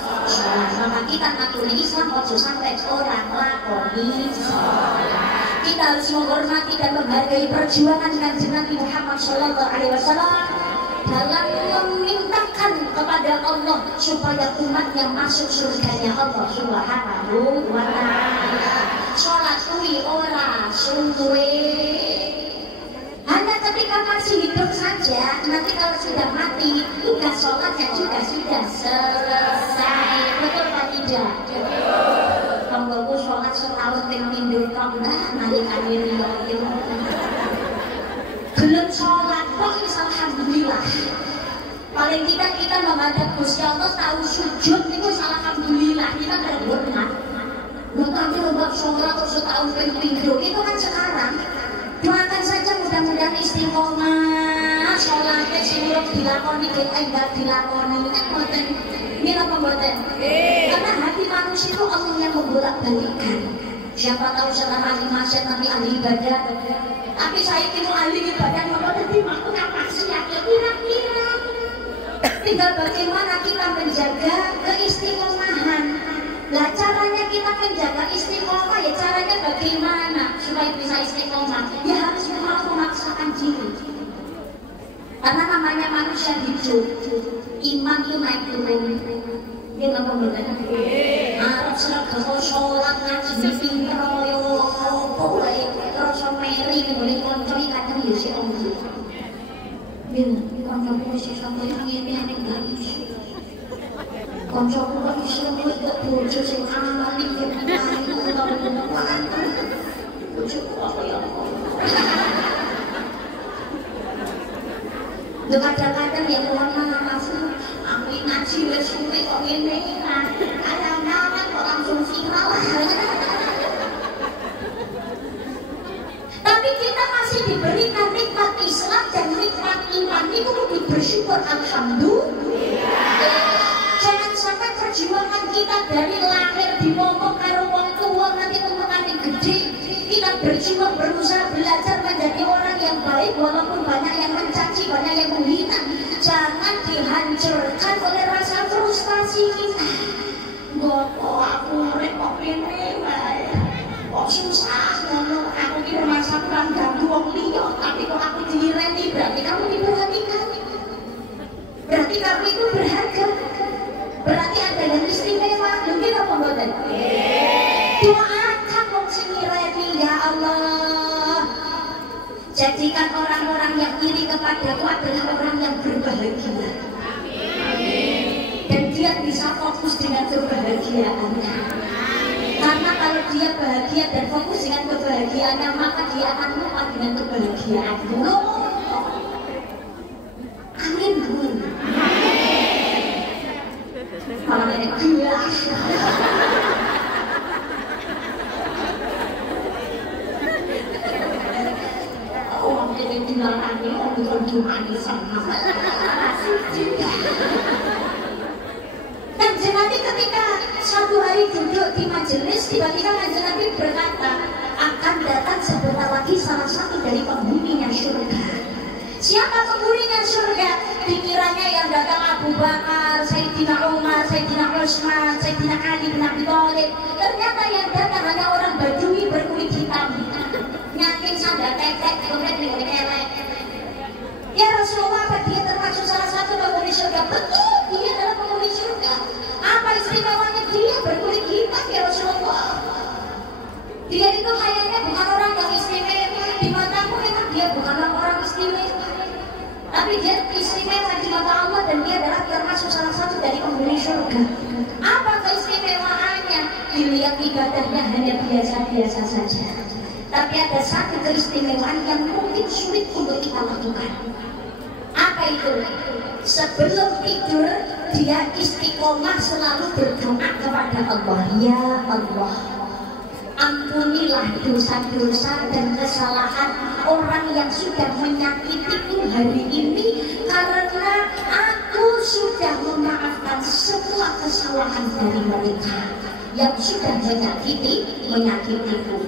Maka kita ngakuni Islam ojo sampai orang lakoni sholat. Kita harus menghormati dan menghargai perjuangan Kanjeng Nabi Muhammad sallallahu alaihi wasallam dalam memintakan kepada Allah supaya umatnya masuk surganya Allah Subhanahu wa ta'ala. Sholat kuwi ora suwe. Hanya ketika masih hidup saja, nanti kalau sudah mati, tugas sholatnya juga sudah selesai. Betul atau tidak? Kalau sholat setahun minggu nah nalikane riyo belum sholat kok alhamdulillah. Paling tidak kita menghadap Gusti Allah tahu sujud itu alhamdulillah kita berhormat. Tapi lomba sholat atau setahun minggu itu kan sekarang. Doakan saja mudah-mudahan istiqomah sholatnya singuruk dilakoni enggak dilakoni kan mboten. Ini apa mboten? Karena hati manusia itu Allah yang membolak-balikkan. Siapa tahu setelah ahli maksiat nanti ahli ibadah. Tapi saya itu ahli ibadah mau jadi makhluk maksiat ya kira-kira. Tinggal bagaimana kita menjaga keistiqomahan. Lah caranya kita menjaga istiqomah ya caranya bagaimana supaya bisa istiqomah? Ya harus memaksakan diri. Karena namanya manusia hidup, iman itu naik turun. Dia nggak mau harus seragam sholat ngaji pinter yo, boleh terus meri boleh koncoi kadang ya si om. Bin koncoi masih sampai ini nggak bisa. Koncoi masih sampai nggak bocor sih alim ya alim kalau bukan bocor apa ya? Kadang-kadang ya mohon maaf, aku ngaji wes suwe kok ngene kadang-kadang kok langsung viral. Tapi kita masih diberikan nikmat Islam dan nikmat iman itu kudu bersyukur alhamdulillah. Jangan sampai perjuangan kita dari lahir dimomong karo wong tua nanti umurane gede kita berjuang berusaha belajar menjadi orang yang baik walaupun banyak yang mencaci, banyak yang menghina. Jangan dihancurkan oleh rasa frustasi kita. Kok aku repot ini kok susah ngono aku kira masa kurang ganggu wong liya tapi kok aku direni berarti kamu diperhatikan. Berarti kamu itu berharga. Berarti ada yang istimewa. Mungkin apa mboten? Doakan wong sing direni ya Allah. Jadikan orang-orang yang iri kepadaku adalah orang yang berbahagia. Amin. Dan dia bisa fokus dengan kebahagiaannya. Karena kalau dia bahagia dan fokus dengan kebahagiaannya, maka dia akan lupa dengan kebahagiaanmu. Amin. Kalau ada gula. Dilarangnya bukan cuma sama dan Nabi ketika satu hari duduk di majelis tiba-tiba Nabi berkata akan datang sebentar lagi salah satu dari penghuninya surga. Siapa penghuninya surga? Pikirannya yang datang Abu Bakar, Sayyidina Umar, Sayyidina Utsman, Sayyidina Ali bin Abi Thalib. Ternyata yang datang hanya orang Badui berkulit hitam, nyakin sandal tetek, kemudian elek. Ya Rasulullah, apa dia termasuk salah satu penghuni surga? Betul, dia adalah penghuni surga. Apa istimewanya dia berkulit hitam ya Rasulullah? Dia itu kayaknya bukan orang yang istimewa. Di mataku memang dia bukanlah orang istimewa, tapi dia istimewa di mata Allah dan dia adalah termasuk salah satu dari penghuni surga. Apa keistimewaannya? Dilihat ibadahnya hanya biasa-biasa saja, tapi ada satu keistimewaan yang mungkin sulit untuk kita lakukan. Apa itu? Sebelum tidur dia istiqomah selalu berdoa kepada Allah. Ya Allah, ampunilah dosa-dosa dan kesalahan orang yang sudah menyakitiku hari ini, karena aku sudah memaafkan semua kesalahan dari mereka yang sudah menyakitiku.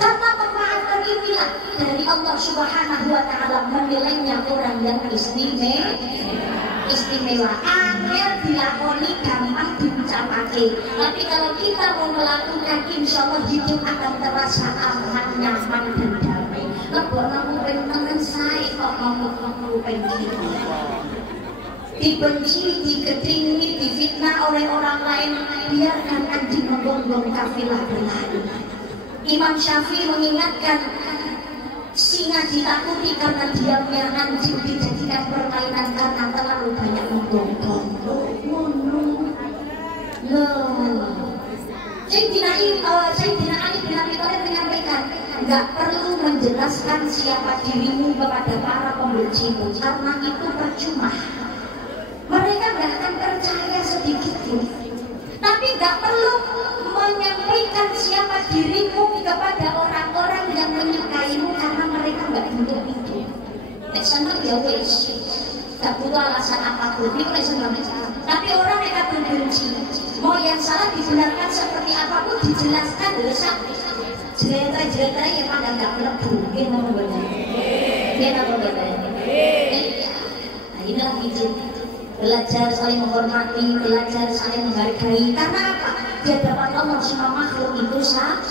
Karena memaafkan inilah dari Allah Subhanahu wa Ta'ala menilainya orang yang istimewa. Angel dilakoni gampang diucapake, tapi kalau kita mau melakukan, insya Allah hidup akan terasa aman, nyaman dan damai. Lebok ngomong teman saya kok ngomong pengen dibenci, digedingi, difitnah oleh orang lain, biarkan anjing menggonggong kafilah berlari. Imam Syafi'i mengingatkan, singa ditakuti karena diamnya, anjing dijadikan permainan karena terlalu banyak menggonggong. Sayyidina Ali bin Abi Thalib menyampaikan, nggak perlu menjelaskan siapa dirimu kepada para pembencimu, karena itu percuma. Mereka nggak akan percaya sedikit pun. Tapi nggak perlu menyampaikan siapa dirimu kepada orang-orang yang menyukaimu, karena mereka nggak butuh itu. Nek seneng ya wis, nggak butuh alasan apapun. Itu nek seneng. Tapi orang yang benci, mau yang salah dibenarkan seperti apapun dijelaskan, dosa jelek-jelek yang pada nggak melebu. Dia mau benar. Nah inilah hidup. Belajar saling menghormati, belajar saling menghargai. Karena apa? Di hadapan Allah semua makhluk itu sama.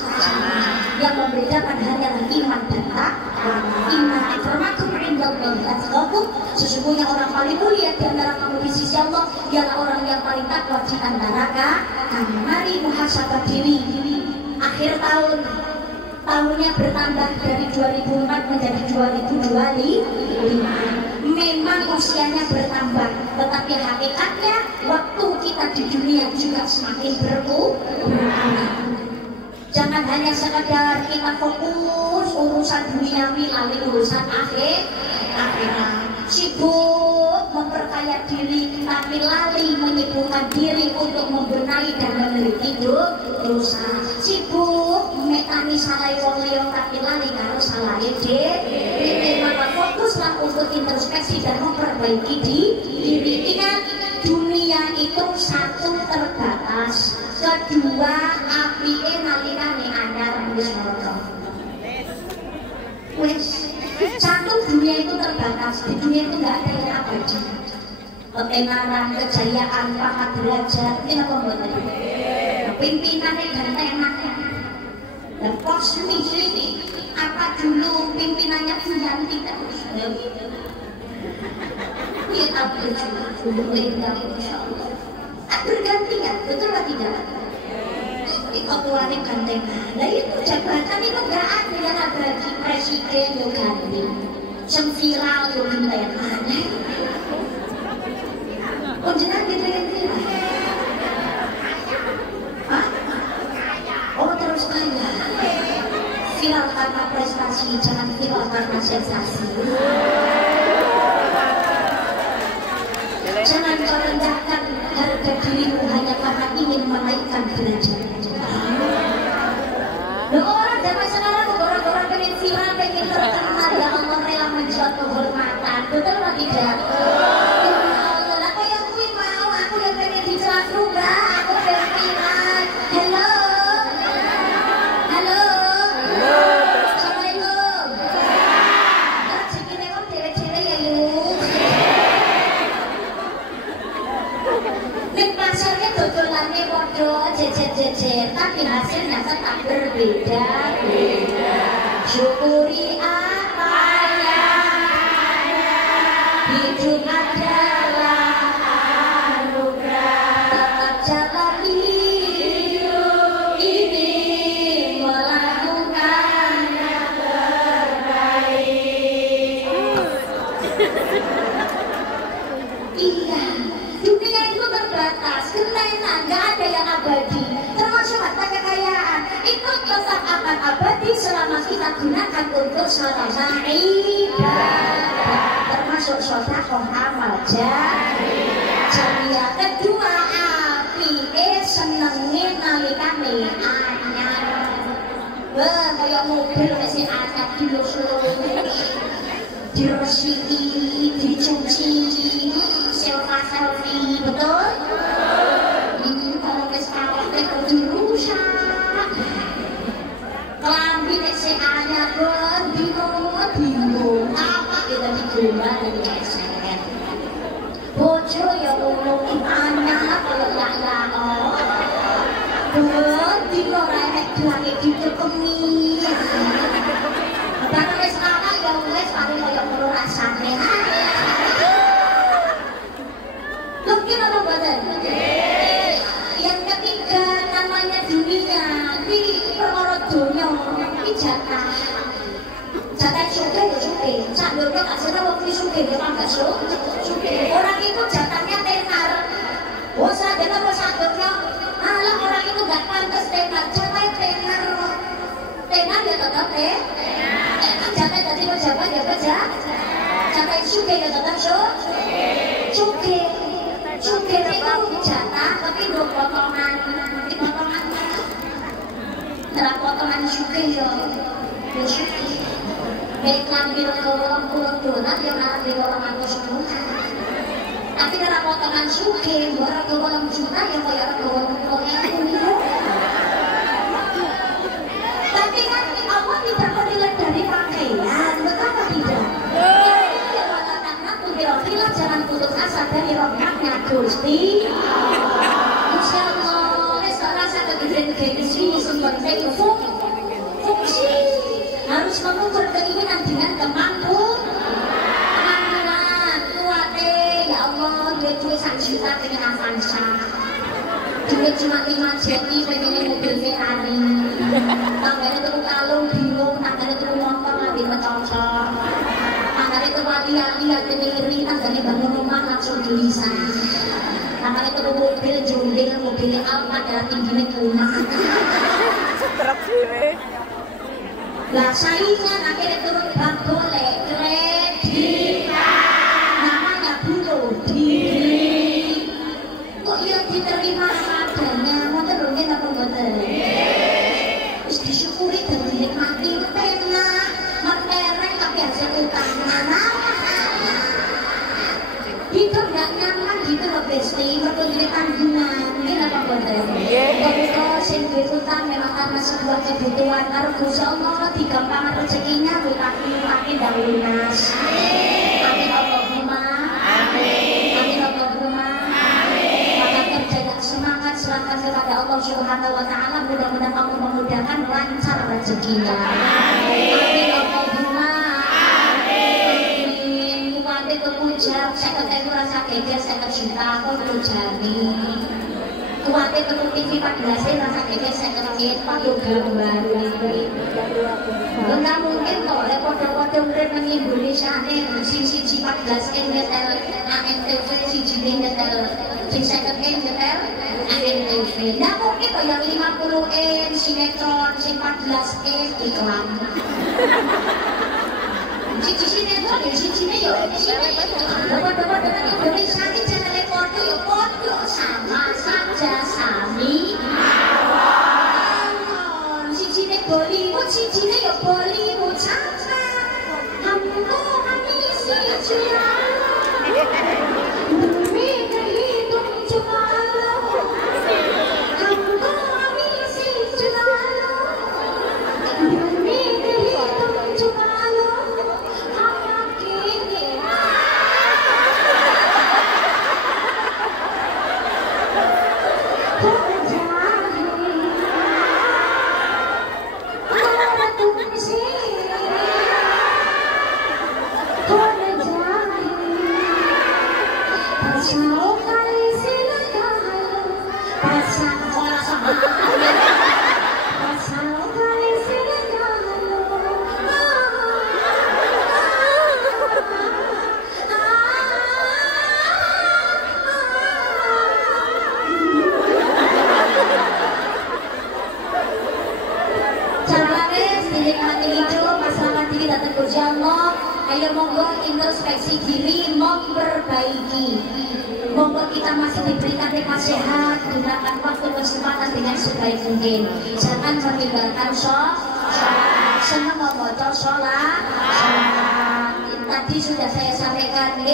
Yang membedakan hanyalah iman dan takwa. Inna akramakum indallahi atqakum. Sesungguhnya orang paling mulia di antara kamu di sisi Allah ialah orang yang paling takwa di antara kamu. Mari muhasabah diri. Akhir tahunnya bertambah dari 2004 menjadi 2025. Memang usianya bertambah, tetapi hakikatnya waktu kita di dunia juga semakin berkurang. Jangan hanya sekedar kita fokus urusan duniawi lalu urusan akhirat. Sibuk memperkaya diri tapi lali menyibukkan diri untuk membenahi dan meneliti dosa. Sibuk metani salah wong liya tapi lali karo salah dhewe. Maka fokuslah untuk introspeksi dan memperbaiki diri. Ingat, dunia itu satu terbatas, kedua apike nalikane anyar wis ngono. Wis satu, dunia itu terbatas. Di dunia itu nggak ada yang abadi. Ketenaran, kejayaan, pangkat derajat, ini apa buatan? Pimpinannya gantengan. Dan pos ini apa dulu pimpinannya Yanti terus? Dia tak berjuang, bergantian, betul atau tidak? Ketuanya gantengan. Nah itu jabatan itu nggak ada yang abadi. Presiden yo ganti, yang viral yo gantengan. Penjenak ganti. Oh terus kaya. Viral karena prestasi, jangan viral karena sensasi. Jangan kau rendahkan harga dirimu hanya karena ingin menaikkan derajat. Orang zaman sekarang orang-orang pengen viral, pengen terkenal, ya Allah rela menjual kehormatan. Betul atau tidak? Lah kok yang kuwi mau aku yang pengen dicelah juga, aku pengen viral. Halo. tapi hasilnya tetap berbeda. Syukuri apa yang ada, hidup adalah anugerah. Tetap jalani hidup ini, melakukan yang terbaik. Iya, dunia itu terbatas, kelainan, gak ada yang abadi. Termasuk harta kekayaan, itu tetap akan abadi selama kita gunakan untuk selama ibadah. Termasuk sedekah amal jariah. Kedua, api senenge nalikane anyar. Kaya mobil masih anyar dilus-lus, diresiki, dicuci, selfie, betul? Kalau wis kawat kok dirusak. Kelambi nek sing anyar bingung apa kita digomba dan dikeser. Bojo ya ngono anyar kaya lak-lak. Dadi ora enek lagi dicekemi. Barang wis kalah ya wis paling kaya ngono rasane. Mungkin apa badan? Yang ketiga namanya dunia. Di perkara dunia ini jatah. Jatah suke ya suke. Sandoknya gak senang waktu suke ya kan gak suke. Orang itu jatahnya tenar. Oh sadar apa sandoknya? Alah orang itu gak pantas tenar. Jatah tenar. Tenar ya tetap jatah tadi pejabat ya pejabat. Jatah suke ya tetap suke. Suke itu jatah tapi untuk potongan. Dalam potongan suke ya suke. Baik ngambil ke orang dolar yang ngambil orang aku semua. Tapi dalam potongan suke orang ke orang juta yang kayak orang ke orang. Tapi kan Allah tidak menilai dari pakaian, betapa tidak? Bila jangan putus asa dari rahmatnya Gusti. Insyaallah, rasa kegedean gengsi sebagai fungsi harus mengukur keinginan dengan kemampuan. Kuate ya Allah, duit 1 juta pengen Avanza. Duit cuma 5 jeti pengen mobil Ferrari. Tanggane tuku kalung bingung, tanggane tuku motor lagi mencocok. Tanggane tuku lihat teniri, tanggane bangun rumah langsung gelisah. Tanggane tuku mobil jundil, mobilnya apa dalam tingginya kumat. Truk sih. Lah saingan akhirnya turun bank boleh kredit. Namanya bunuh diri. Kok iya diterima adanya? Mau terungin apa betul? Terus disyukuri dan dinikmati tenak. Mentereng tapi hasil utang. Hidup gak nyaman gitu loh Besti. Berkumpul tanggungan. Ini apa betul? Ketika sing duit utang memang karena sebuah kebutuhan. Karena Gusti Allah digampangkan rezekinya utang-utangnya dan lunas. Amin Allahumma. Amin Allahumma. Maka kerja semangat serahkan kepada Allah Subhanahu wa taala, mudah-mudahan Allah memudahkan lancar rezekinya. Amin Allahumma. Amin. Kuwate kepujak, saya ketemu rasa geger, saya kecinta, aku jamin. Kuwate ketemu TV 14 rasa geger, saya ketemu pakai gambar ini. Enggak mungkin kok, foto-foto urip nang Indonesia siji 14 nyetel ANTV, siji nyetel sing 50 nyetel ANTV. Enggak mungkin kok yang 50 sinetron, sing 14 iklan. Siji sinetron ya sijine yo dapat dengan Indonesia ini channel foto yo foto sama saja sami mawon. Sijine Bollywood, sijine yo Bollywood sama. Hamko kami sijine demi kehidupan cuma hamko kami sijine demi kehidupan cuma Ayo monggo introspeksi diri, memperbaiki. Monggo kita masih diberikan nikmat sehat, gunakan waktu kesempatan dengan sebaik mungkin. Jangan meninggalkan sholat. Senang membaca sholat. Tadi sudah saya sampaikan,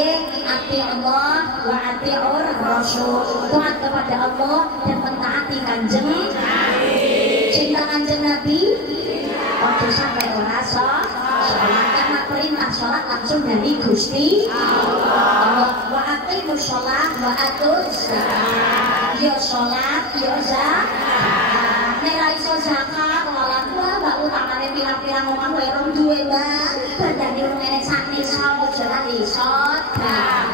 ati Allah wa ati'ur Rasul. Taat kepada Allah dan mentaati Kanjeng Nabi. Cinta Kanjeng Nabi. Waktu sampai ora sholat, karena perintah sholat langsung dari Gusti Allah. Wa aqimus sholat wa atuz zakat. Yo sholat, yo zakat. Nek ra iso zakat, lalang mbak utamane pirang-pirang omah wae rong duwe mbak. Badane rong enek sakne sapa ora iso zakat.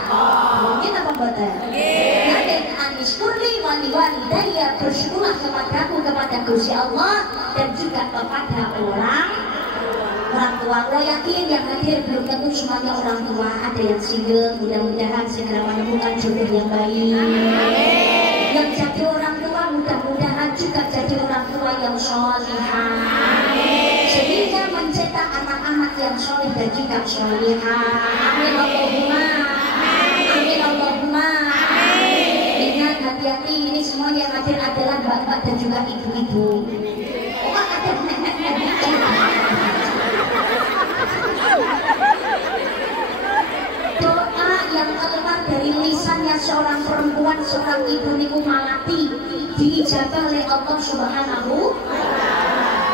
Mungkin apa mboten? Nggih. Anis kurli walidayya, bersyukurlah kepadaku, kepada Gusti Allah dan juga kepada orang tua. Lo yakin yang hadir belum tentu semuanya orang tua, ada yang single, mudah-mudahan segera menemukan jodoh yang baik. Yang jadi orang tua mudah-mudahan juga jadi orang tua yang sholihah, sehingga mencetak anak-anak yang sholih dan juga sholihah. Amin Allahumma. Amin Allahumma. Ingat, hati-hati, ini semua yang hadir adalah bapak dan juga ibu-ibu. Doa yang keluar dari lisannya seorang perempuan, seorang ibu niku malati diijabah oleh Allah Subhanahu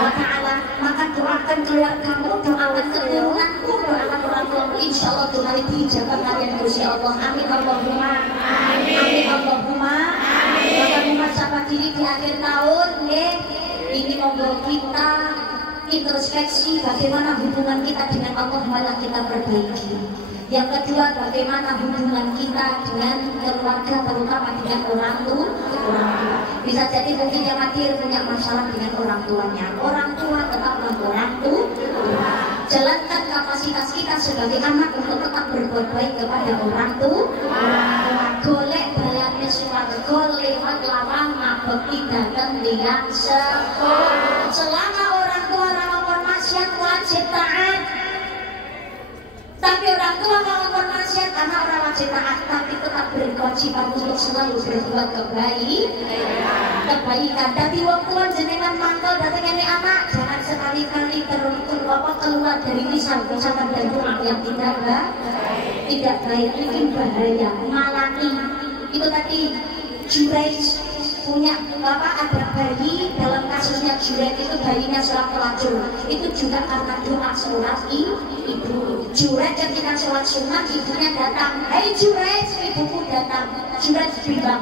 wa ta'ala. Maka doakan keluargamu, doakan keturunanku, doakan orang tuamu, insya Allah doa itu diijabah kalian Gusti Allah. Amin Allahumma. Amin Allahumma. Maka muhasabah diri di akhir tahun, ini monggo kita introspeksi bagaimana hubungan kita dengan Allah, malah kita perbaiki. Yang kedua, bagaimana hubungan kita dengan keluarga, terutama dengan orang tua. Bisa jadi mungkin yang hadir punya masalah dengan orang tuanya. Orang tua tetaplah orang tua. Jalankan kapasitas kita sebagai anak untuk tetap berbuat baik kepada orang tua. Golek balannya swarga lewat lawang ngabekti datang liang sekolah. Selama orang tua melakukan maksiat wajib taat. Tapi orang tua melakukan maksiat karena orang wajib taat, tapi tetap berkewajiban untuk selalu berbuat kebaikan. Tapi wong tua jenengan mangkel datang ini anak, jangan sekali-kali keluar dari lisan ucapan dan doa yang tidak baik, mungkin bahaya, malangi. Itu tadi Juraij punya bapak, ada bayi, dalam kasusnya Juraij itu bayinya seorang pelacur. Itu juga karena doa seorang ibu. Juraij ketika sholat sunat, ibunya datang, "Hei Juraij," ibuku datang. Juraij bilang,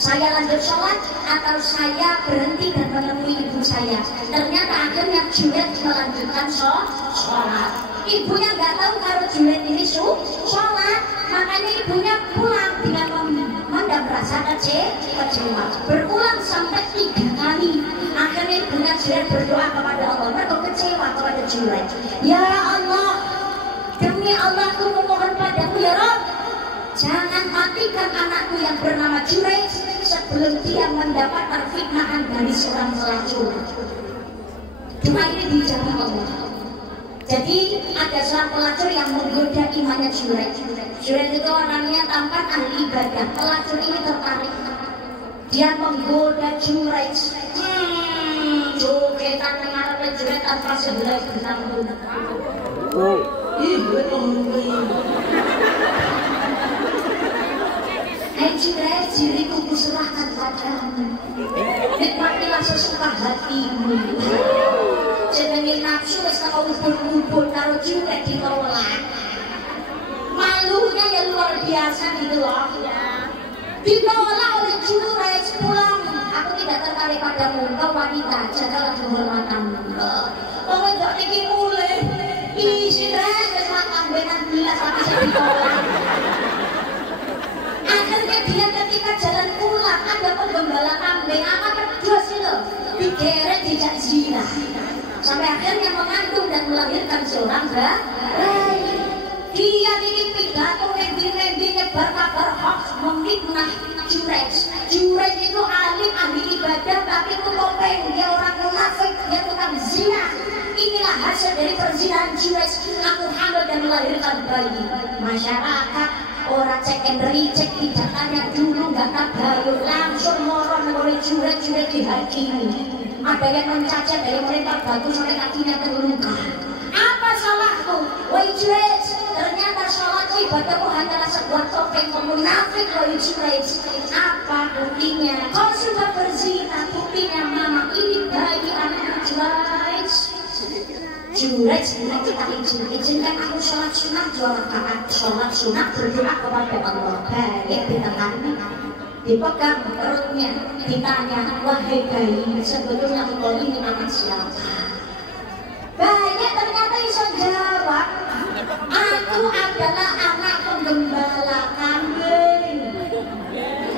"Saya lanjut sholat atau saya berhenti dan menemui ibu saya?" Ternyata akhirnya Juraij melanjutkan sholat. Ibunya nggak tahu kalau Juraij ini sholat, makanya ibunya pulang dengan memendam rasa kecewa. Berulang sampai 3 kali. Akhirnya ibunya Juraij berdoa kepada Allah, mereka kecewa kepada Juraij. "Ya Allah, demi Allah aku memohon padamu ya Rabb, jangan matikan anakku yang bernama Juraij sebelum dia mendapat perfitnahan dari seorang pelacur." Doa ini dijawab Allah. Jadi ada seorang pelacur yang menggoda imannya Juraij. Juraij itu orangnya tampan ahli ibadah. Pelacur ini tertarik. Dia menggoda Juraij. Jogetan mengarep Juraij tanpa sebelah bertanggung. "Hai Juraij, diriku kuserahkan padamu. Nikmatilah sesuka hatimu." Jenenge nafsu wis tak ubur-ubur karo Juraij ditolak. Malunya ya luar biasa gitu loh. Ditolak oleh Juraij, pulang. "Aku tidak tertarik padamu, kau wanita, jagalah kehormatanmu." Pokoknya gak niki mulai. Isi Juraij wis makambenan bilas tapi saya ditolak. Akhirnya dia ketika jalan pulang ada penggembala kambing amat pedas itu digeret dijak zina. Sampai akhirnya mengandung dan melahirkan seorang bayi. Dia ini pidato nebi-nebi nyebar kabar hoax, memfitnah Juraij. Juraij itu alim, ahli ibadah, tapi itu topeng, dia orang munafik, dia tukang zina. Inilah hasil dari perzinahan Juraij. Aku hamil dan melahirkan bayi. Masyarakat orang cek and recheck, tidak tanya dulu, nggak tabayun, langsung morong oleh juret-juret dihakimi. Ada yang mencacat dari mereka batu sampai kakinya terluka. Apa salahku? Wahai juret, ternyata sholat ibadahmu hanyalah sebuah topeng munafik. Wahai juret, apa buktinya? Kau sudah berzina, buktinya mama ini bayi anak juret. Juret, kita izinkan aku sholat sunat 2 rakaat. Sholat sunat berdoa kepada Allah. Baik ditangani, dipegang perutnya, ditanya, wahai bayi, sebetulnya engkau ini anak siapa? Bayi ternyata bisa jawab, aku adalah anak penggembala kambing.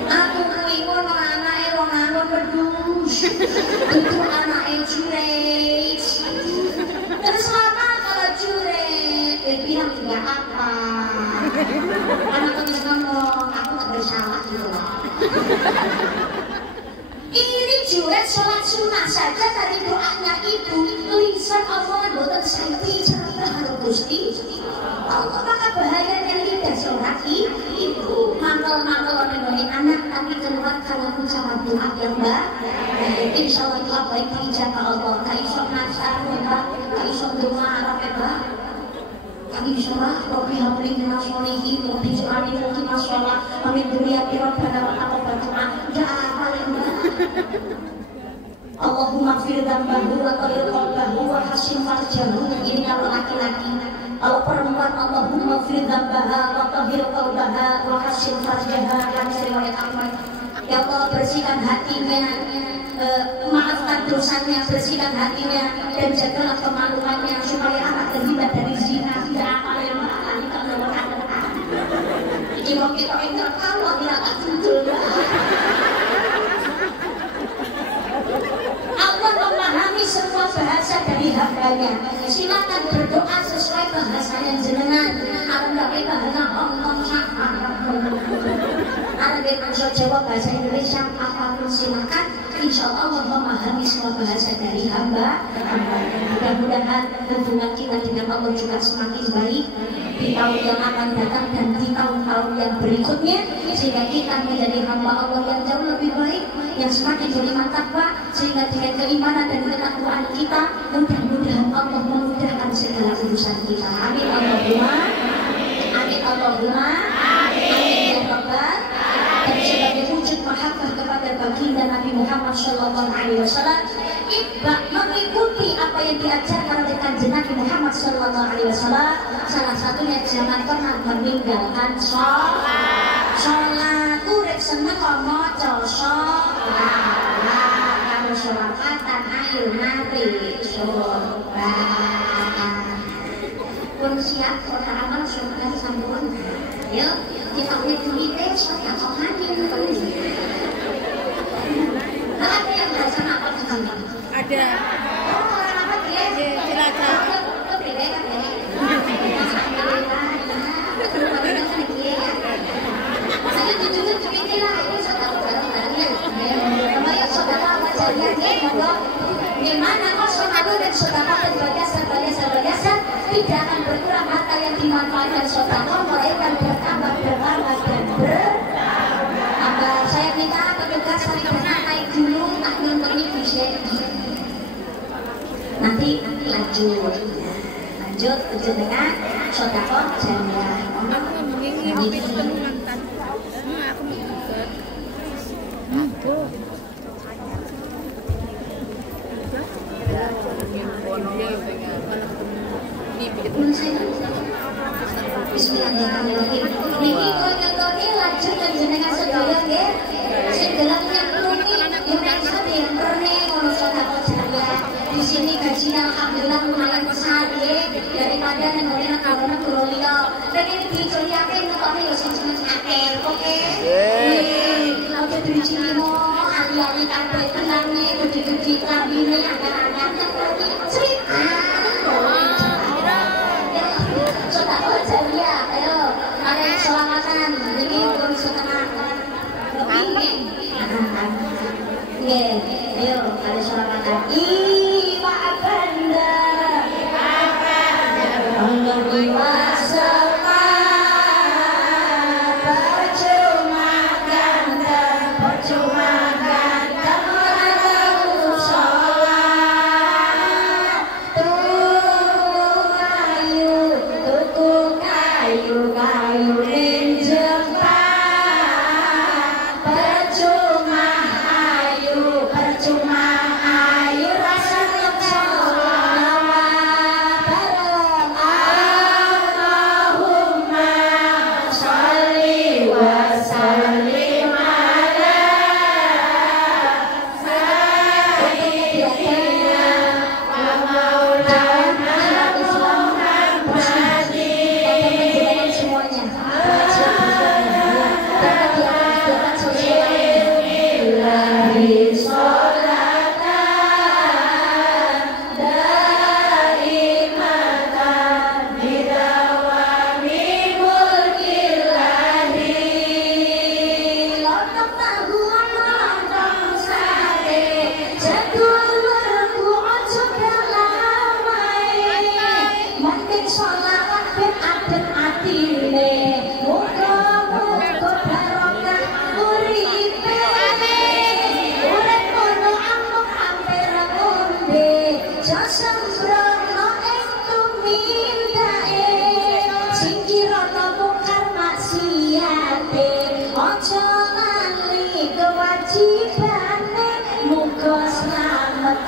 Aku ngono anake wong angon wedhus. Itu anake juret. Terus lama kalau juret, dia bilang juga apa? Anak terus ngomong, aku tak bersalah gitu. Ini juret sholat sunnah saja dari doanya ibu, lisan omongan boten santi cerita Gusti Allah. Maka bahayanya lidah seorang ibu mangkel-mangkel oleh anak, tapi keluar kalau ucapan doa yang baik, insya Allah baik diijabah Allah. Kaisok nasar mbak, kaisok doa Arab mbak, kaisok Robi Hamli Nasolihi, Robi Jumani Mungkin Masalah, Amin Dunia Birot Badawa Apa Berdoa, udah apa ya mbak? Allahumma fir dambahu wa qadir qalbahu wa hasim farjahu. Ini kalau laki-laki. Kalau perempuan, Allahumma fir dambaha wa qadir qalbaha wa hasim farjaha. Hadis riwayat Ahmad. Ya Allah, bersihkan hatinya, maafkan dosanya, bersihkan hatinya, dan jagalah kemaluannya supaya anak terhindar dari zina. Tidak apa yang menghalangi kalau berkata-kata. Ini mau kita tertawa, tidak akan jujur. Allah memahami semua bahasa dari hambanya. Silakan berdoa sesuai bahasanya jenengan. Anda bahasa Hongkong Anda bisa jawab bahasa Indonesia apapun silakan. Insya Allah memahami semua bahasa dari hamba. Mudah-mudahan hubungan kita dengan Allah juga semakin baik di tahun yang akan datang dan di tahun-tahun yang berikutnya, sehingga kita menjadi hamba Allah yang jauh lebih baik, yang semakin berlimpah takwa, sehingga dengan keimanan dan ketakwaan kita mudah-mudahan Allah memudahkan segala urusan kita. Amin Allahumma, amin Allahumma, amin ya Rabbal. Dan sebagai wujud mahabbah kepada baginda Nabi Muhammad SAW, Iqbal mengikuti apa yang diajarkan oleh kanjeng Nabi Muhammad SAW. Salah satunya jangan pernah meninggalkan sholat. Urip seneng maca sholat. Kalau sholawatan ayo mari sholat. Pun siap kota amal sholat sambungan. Yuk kita udah duit sholat sholat. Ada yang berasa apa kesana? Ada. Oh, orang apa dia? Cilacap. Kebetulan ya. Saya jujur cerita lah ini saudara bareng-barengnya. Kemarin saudara wajarnya dia bahwa gimana kok saudara dan saudara berbiasa tidak akan berkurang harta yang dimanfaatkan saudara, melainkan bertambah dan bertambah. Saya minta petugas sarjana naik dulu, tak nonton bisa. Nanti lanjut dengan sodako jariah. Bismillahirrahmanirrahim. Niki konyol-konyol lanjut dengan sedaya nggih. Sing dalam yang rumi yang yang perne ngono sodako jariah. Di sini gajinya alhamdulillah lumayan besar ya, daripada negara kawan turun liya. Pengen dicuriake ngetone yo sing akeh, oke? Oke dicimo ali-ali kabeh tenange gede-gede kabine agak-agak cerita. Sedekah jariah, ayo mari selawatan niki pun setengah lebih. Nggih, ayo mari selawatan. Banda, Allah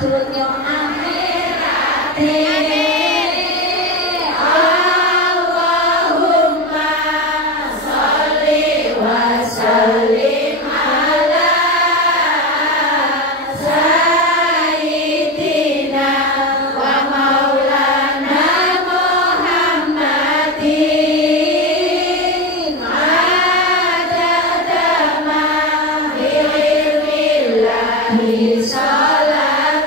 dunya akhirate. Allahumma sholli wa sallim ala sayyidina wa maulana Muhammadin adada ma bi'ilmillahi salatan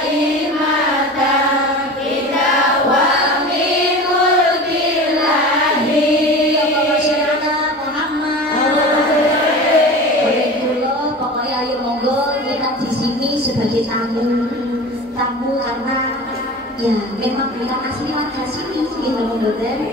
daimatan ila wa min mulkillahi pokoknya ayo monggo kita di sini sebagai tamu karena ya memang bukan asli warga sini gitu monggo dan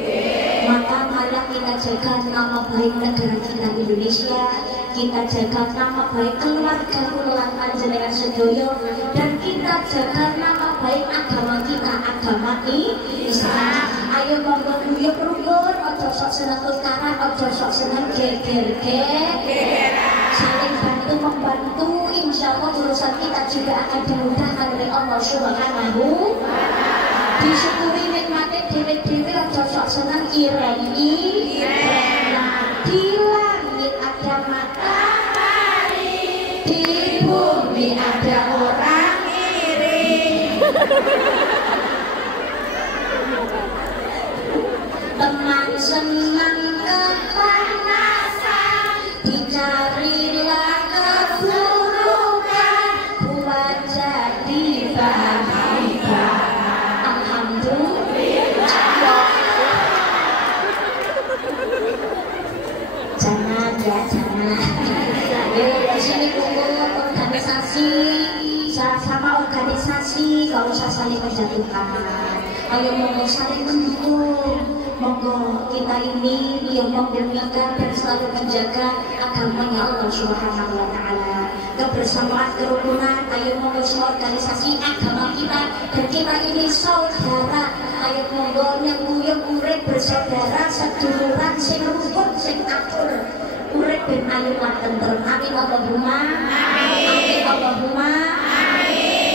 maka mari kita jaga nama baik negara kita Indonesia, kita jaga nama baik keluarga kula panjenengan sedoyo, dan kita jaga nama baik agama kita, agama Islam. Ayo monggo guyub rukun, ojo sok seneng tukaran, ojo sok seneng geger-geger, saling bantu membantu. Insya Allah urusan kita juga akan dimudahkan oleh Allah Subhanahu. Disyukuri nikmati dewe-dewe, ojo sok seneng ireng-ireng. Di langit ada matahari, di bumi ada orang iri. Teman senang kepanasan, dicarilah keburukan, buat jadi bahagia. Alhamdulillah. Jangan ya, jangan. Di sini kumpul organisasi sama organisasi, gak usah saling menjatuhkan. Ayo monggo saling mendukung. Monggo kita ini yang menggembirakan dan selalu menjaga agamanya Allah Subhanahu wa Ta'ala. Kebersamaan, kerukunan, ayo monggo semua organisasi agama kita, dan kita ini saudara. Ayo monggo nyenguyung urip bersaudara, seduluran, sing rukun, sing akur. Urip ben ayu lan tentrem. Amin Allahumma. Amin Allahumma.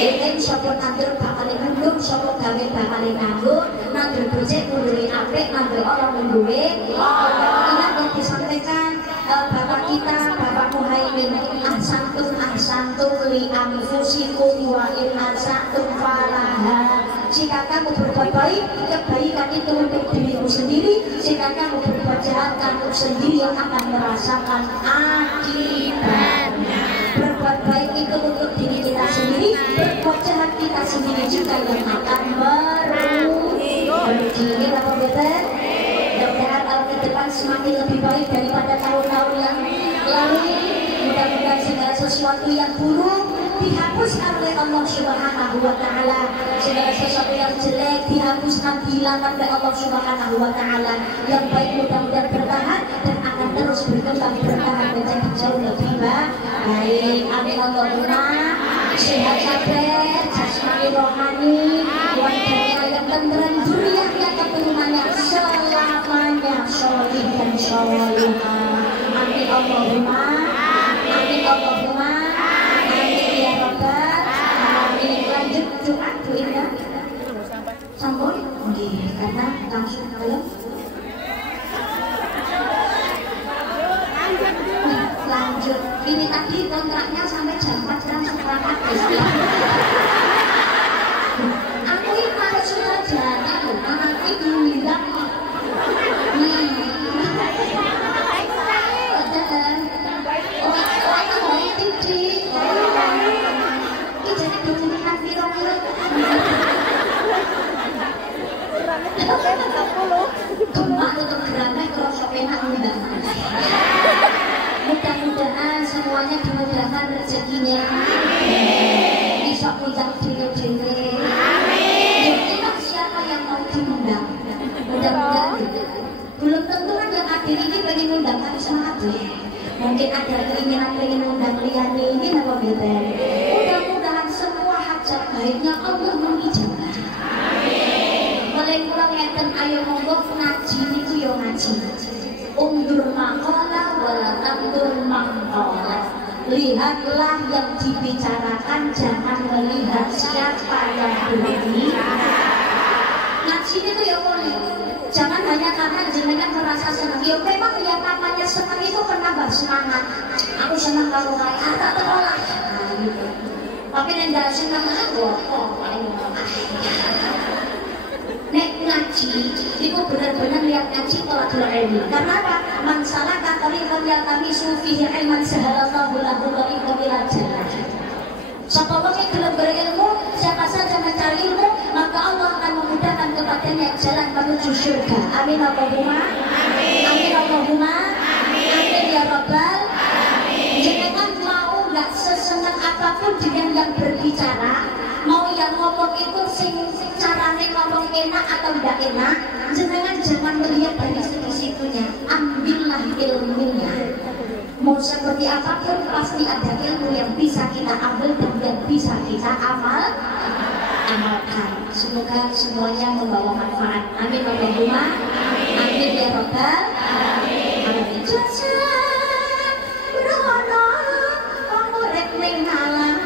Ini sapa tandur bakal ngundung, sapa gawe bakal nganggo, nandur becik mundurin apik, nandur orang mundurin. Ingat yang disampaikan Bapak kita, Bapak Muhaimin, ahsantum li anfusikum wa in ahsantum falaha. Jika kamu berbuat baik, kebaikan itu untuk dirimu sendiri. Jika kamu berbuat jahat, kamu sendiri yang akan merasakan akibatnya. Berbuat baik itu untuk diri kita sendiri, berbuat jahat kita sendiri juga yang akan merugi. Ini apa betul? Mudah-mudahan tahun ke depan semakin lebih baik daripada tahun-tahun yang lalu. Mudah-mudahan segala sesuatu yang buruk dihapuskan oleh Allah Subhanahu wa Ta'ala. Segala sesuatu yang jelek dihapuskan, dihilangkan oleh Allah Subhanahu wa Ta'ala. Yang baik mudah-mudahan bertahan dan akan terus berkembang, bertahan menjadi jauh lebih baik. Amin Allahumma. Sehat kabeh, jasmani rohani, wajahnya yang tenteram, zuriatnya keturunannya selamanya sholih dan sholihah. Amin Allahumma. Amin Allahumma. Amin ya Rabbal alamin. Lanjut doa doa. Sampun nggih, karena langsung dalam. Lanjut. Ini tadi kontraknya sampai jam 4 langsung berangkat guys. Aku ini harus sudah jalan loh, anak itu bilang Gemak untuk geraknya kerosok enak undang. Mudah-mudahan semuanya dimudahkan rezekinya. Bisa undang dewe-dewe. Itulah siapa yang mau diundang. Mudah-mudahan belum tentu kan yang hadir ini pengen undang tapi semangat deh. Mungkin ada keinginan pengen undang liane ini apa beda. Mudah-mudahan semua hajat baiknya Allah mengijabah. Mulai ngeten ayo monggo ngaji niku yo ngaji. Undur maqala wala tandur maqala. Lihat lihatlah yang dibicarakan, jangan melihat siapa yang berbicara. Ngaji itu ya boleh, jangan hanya karena jenengan merasa senang. Ya memang yang namanya senang itu penambah semangat. Aku senang kalau kayak tak terolah. Nah, gitu. Tapi nenda senang aku kok nek ngaji itu benar-benar lihat ngaji tolakul ilmi. Karena apa? Masalah katorikon yang kami sufihi ilman sahalallahu lahu wa iqamil jannah. Siapa yang belum berilmu, siapa saja mencari ilmu, maka Allah akan memudahkan kepadanya jalan menuju surga. Amin Allahumma amin. Amin Allahumma amin. Amin ya Rabbal alamin. Jangan mau nggak sesenang apapun dengan yang berbicara, mau yang ngomong itu sing carane ngomong enak atau tidak enak, jangan melihat dari situ-situnya, ambillah ilmunya. Mau seperti apapun pasti ada ilmu yang bisa kita ambil dan yang bisa kita amalkan. Semoga semuanya membawa manfaat. Amin Allahumma amin. Amin ya Rabbal alamin. Rono pamurek ning alam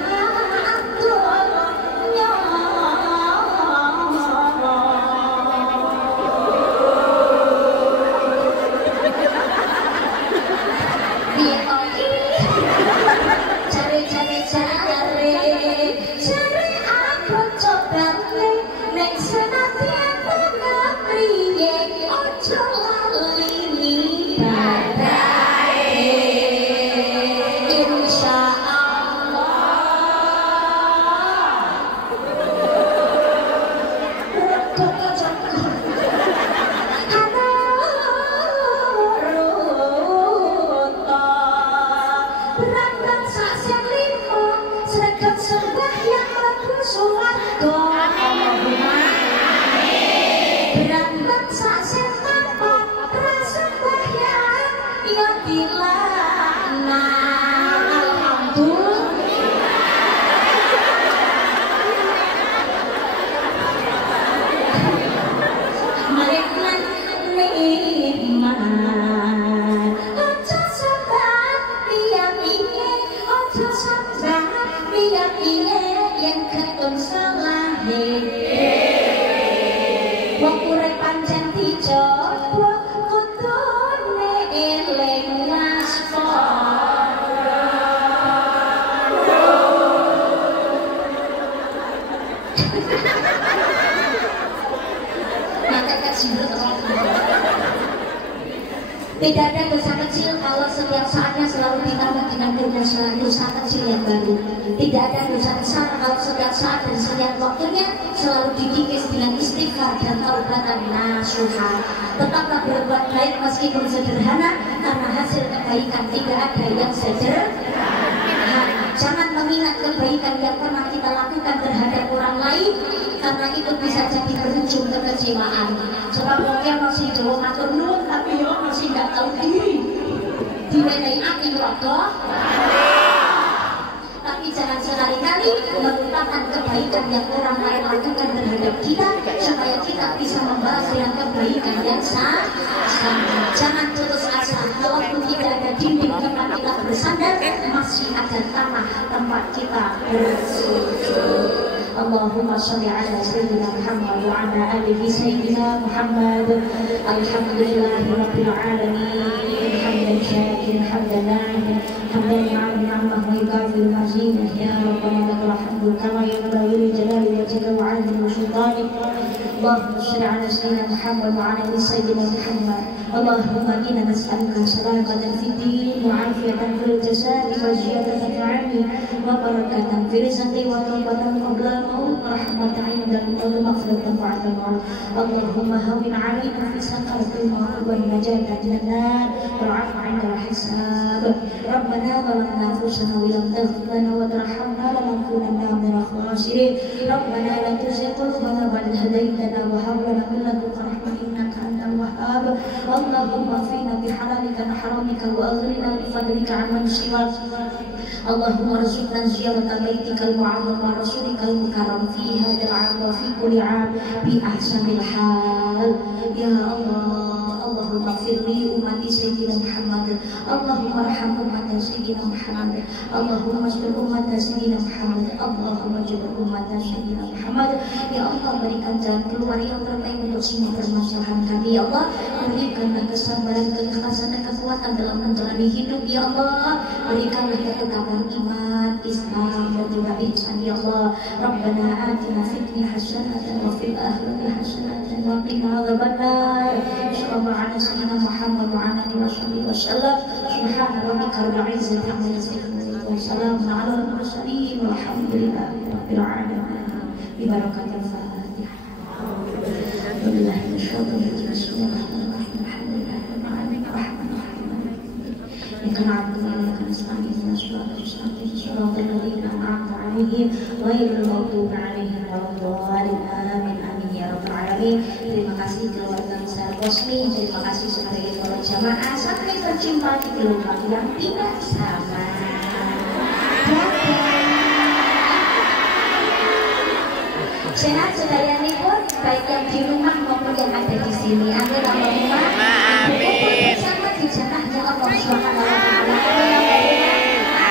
tidak ada dosa kecil kalau setiap saatnya selalu ditambah dengan dosa kecil yang baru. Tidak ada dosa besar kalau setiap saat dan setiap waktunya selalu dikikis dengan istighfar dan taubatan nasuha. Tetaplah berbuat baik meskipun sederhana, karena hasil kebaikan tidak ada yang sederhana. Jangan mengingat kebaikan yang pernah kita lakukan terhadap orang lain, karena itu bisa jadi berujung kekecewaan. Sebab mungkin masih jauh matur nuwun tapi yo masih nggak tahu diri. Diwenehi ati rada. Tapi jangan sekali-kali melupakan kebaikan yang orang lain lakukan terhadap kita, supaya kita bisa membalas dengan kebaikan yang sama. Jangan putus asa, walaupun tidak ada dinding tempat kita bersandar, masih ada tanah tempat kita bersujud. Allahumma sholli ala sayyidina Muhammad wa ala alihi sayyidina Muhammad. Alhamdulillahi rabbil alamin. Hamdan syakirin, hamdan na'imin, hamdan ni'amah wa yukafi'u mazidah. Ya Rabbana lakal hamdu kama yanbaghi li jalali wajhika wa 'azimi sultanik. Allahumma sholli ala sayyidina Muhammad wa ala ali sayyidina Muhammad. Allahumma inna nas'aluka salamatan fid din wa 'afiyatan fil jasadi wa ziyadatan fil 'ilmi wa barakatan fil rizqi wa tawbatan qabla al-maut wa rahmatan 'inda al-maut wa maghfiratan ba'da al-maut. Allahumma hawwin 'alaina fi sakaratil maut wa najatan minan nar wal 'afwa 'inda al-hisab. Rabbana zalamna anfusana wa lam taghfir lana wa tarhamna lanakunanna minal khasirin. Rabbana la tuzigh qulubana ba'da idh hadaytana wa hab lana min ladunka rahmatan innaka antal wahhab. Allahumma fina bihalalika an haramika wa aghnina bifadlika amman siwak. Allahumma rzuqna ziyarata baitikal mu'azzam wa rasulikal mukarram fi hadzal 'am wa fi kulli 'am bi ahsanil hal. Ya Allah, Allahumma firli ummati sayyidina Muhammad. Allahumma arham ummata sayyidina Muhammad. Allahumma astur ummata sayyidina Muhammad. Allahumma jabir ummata sayyidina Muhammad. Ya Allah, berikan jalan keluar yang terbaik untuk semua permasalahan kami. Ya Allah, berikanlah kesabaran, keikhlasan dan kekuatan dalam menjalani hidup. Ya Allah, berikanlah ketetapan iman, Islam dan juga ihsan. Ya Allah, Rabbana atina fid dunya hasanatan wa fil akhirati hasanatan wa qina adzabannar. Sallallahu ala sayyidina Muhammad wa ala alihi wasallam. Subhana rabbika rabbil izzati amma yasifun wa salamun ala al mursalin walhamdulillahi rabbil alamin. Bi barakatil Fatihah. Billahi minasyaitonir rajim. Bismillahirrahmanirrahim. Alhamdulillahi rabbil alamin. Arrahmanirrahim. Na'budu wa nasta'inu shiratal ladzina an'amta 'alaihim ghairil maghdubi 'alaihim waladdallin. Amin amin ya rabbal alamin. Terima kasih keluarga besar Bosni, terima kasih sebagai para jamaah. Sampai berjumpa di gelombang yang tidak sama. Sehat sedayanipun, baik yang di rumah maupun yang ada di sini. Amin Allahumma amin. Bersama di jannahnya Allah Subhanahu wa taala.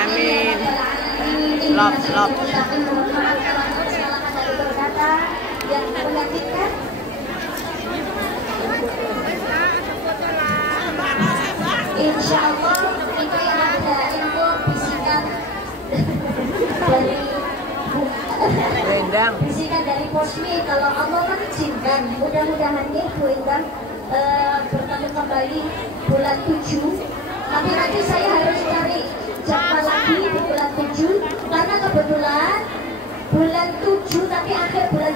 Amin. Lop. Mohon maaf kalau kesalahan dari berkata yang menyakitkan. Insya Allah itu yang ada info bisikan dari bisikan dari Posmi, kalau Allah mengizinkan mudah-mudahan Bu Indah bertemu kembali bulan 7. Tapi nanti saya harus cari jadwal lagi di bulan 7 karena kebetulan bulan 7 tapi akhir bulan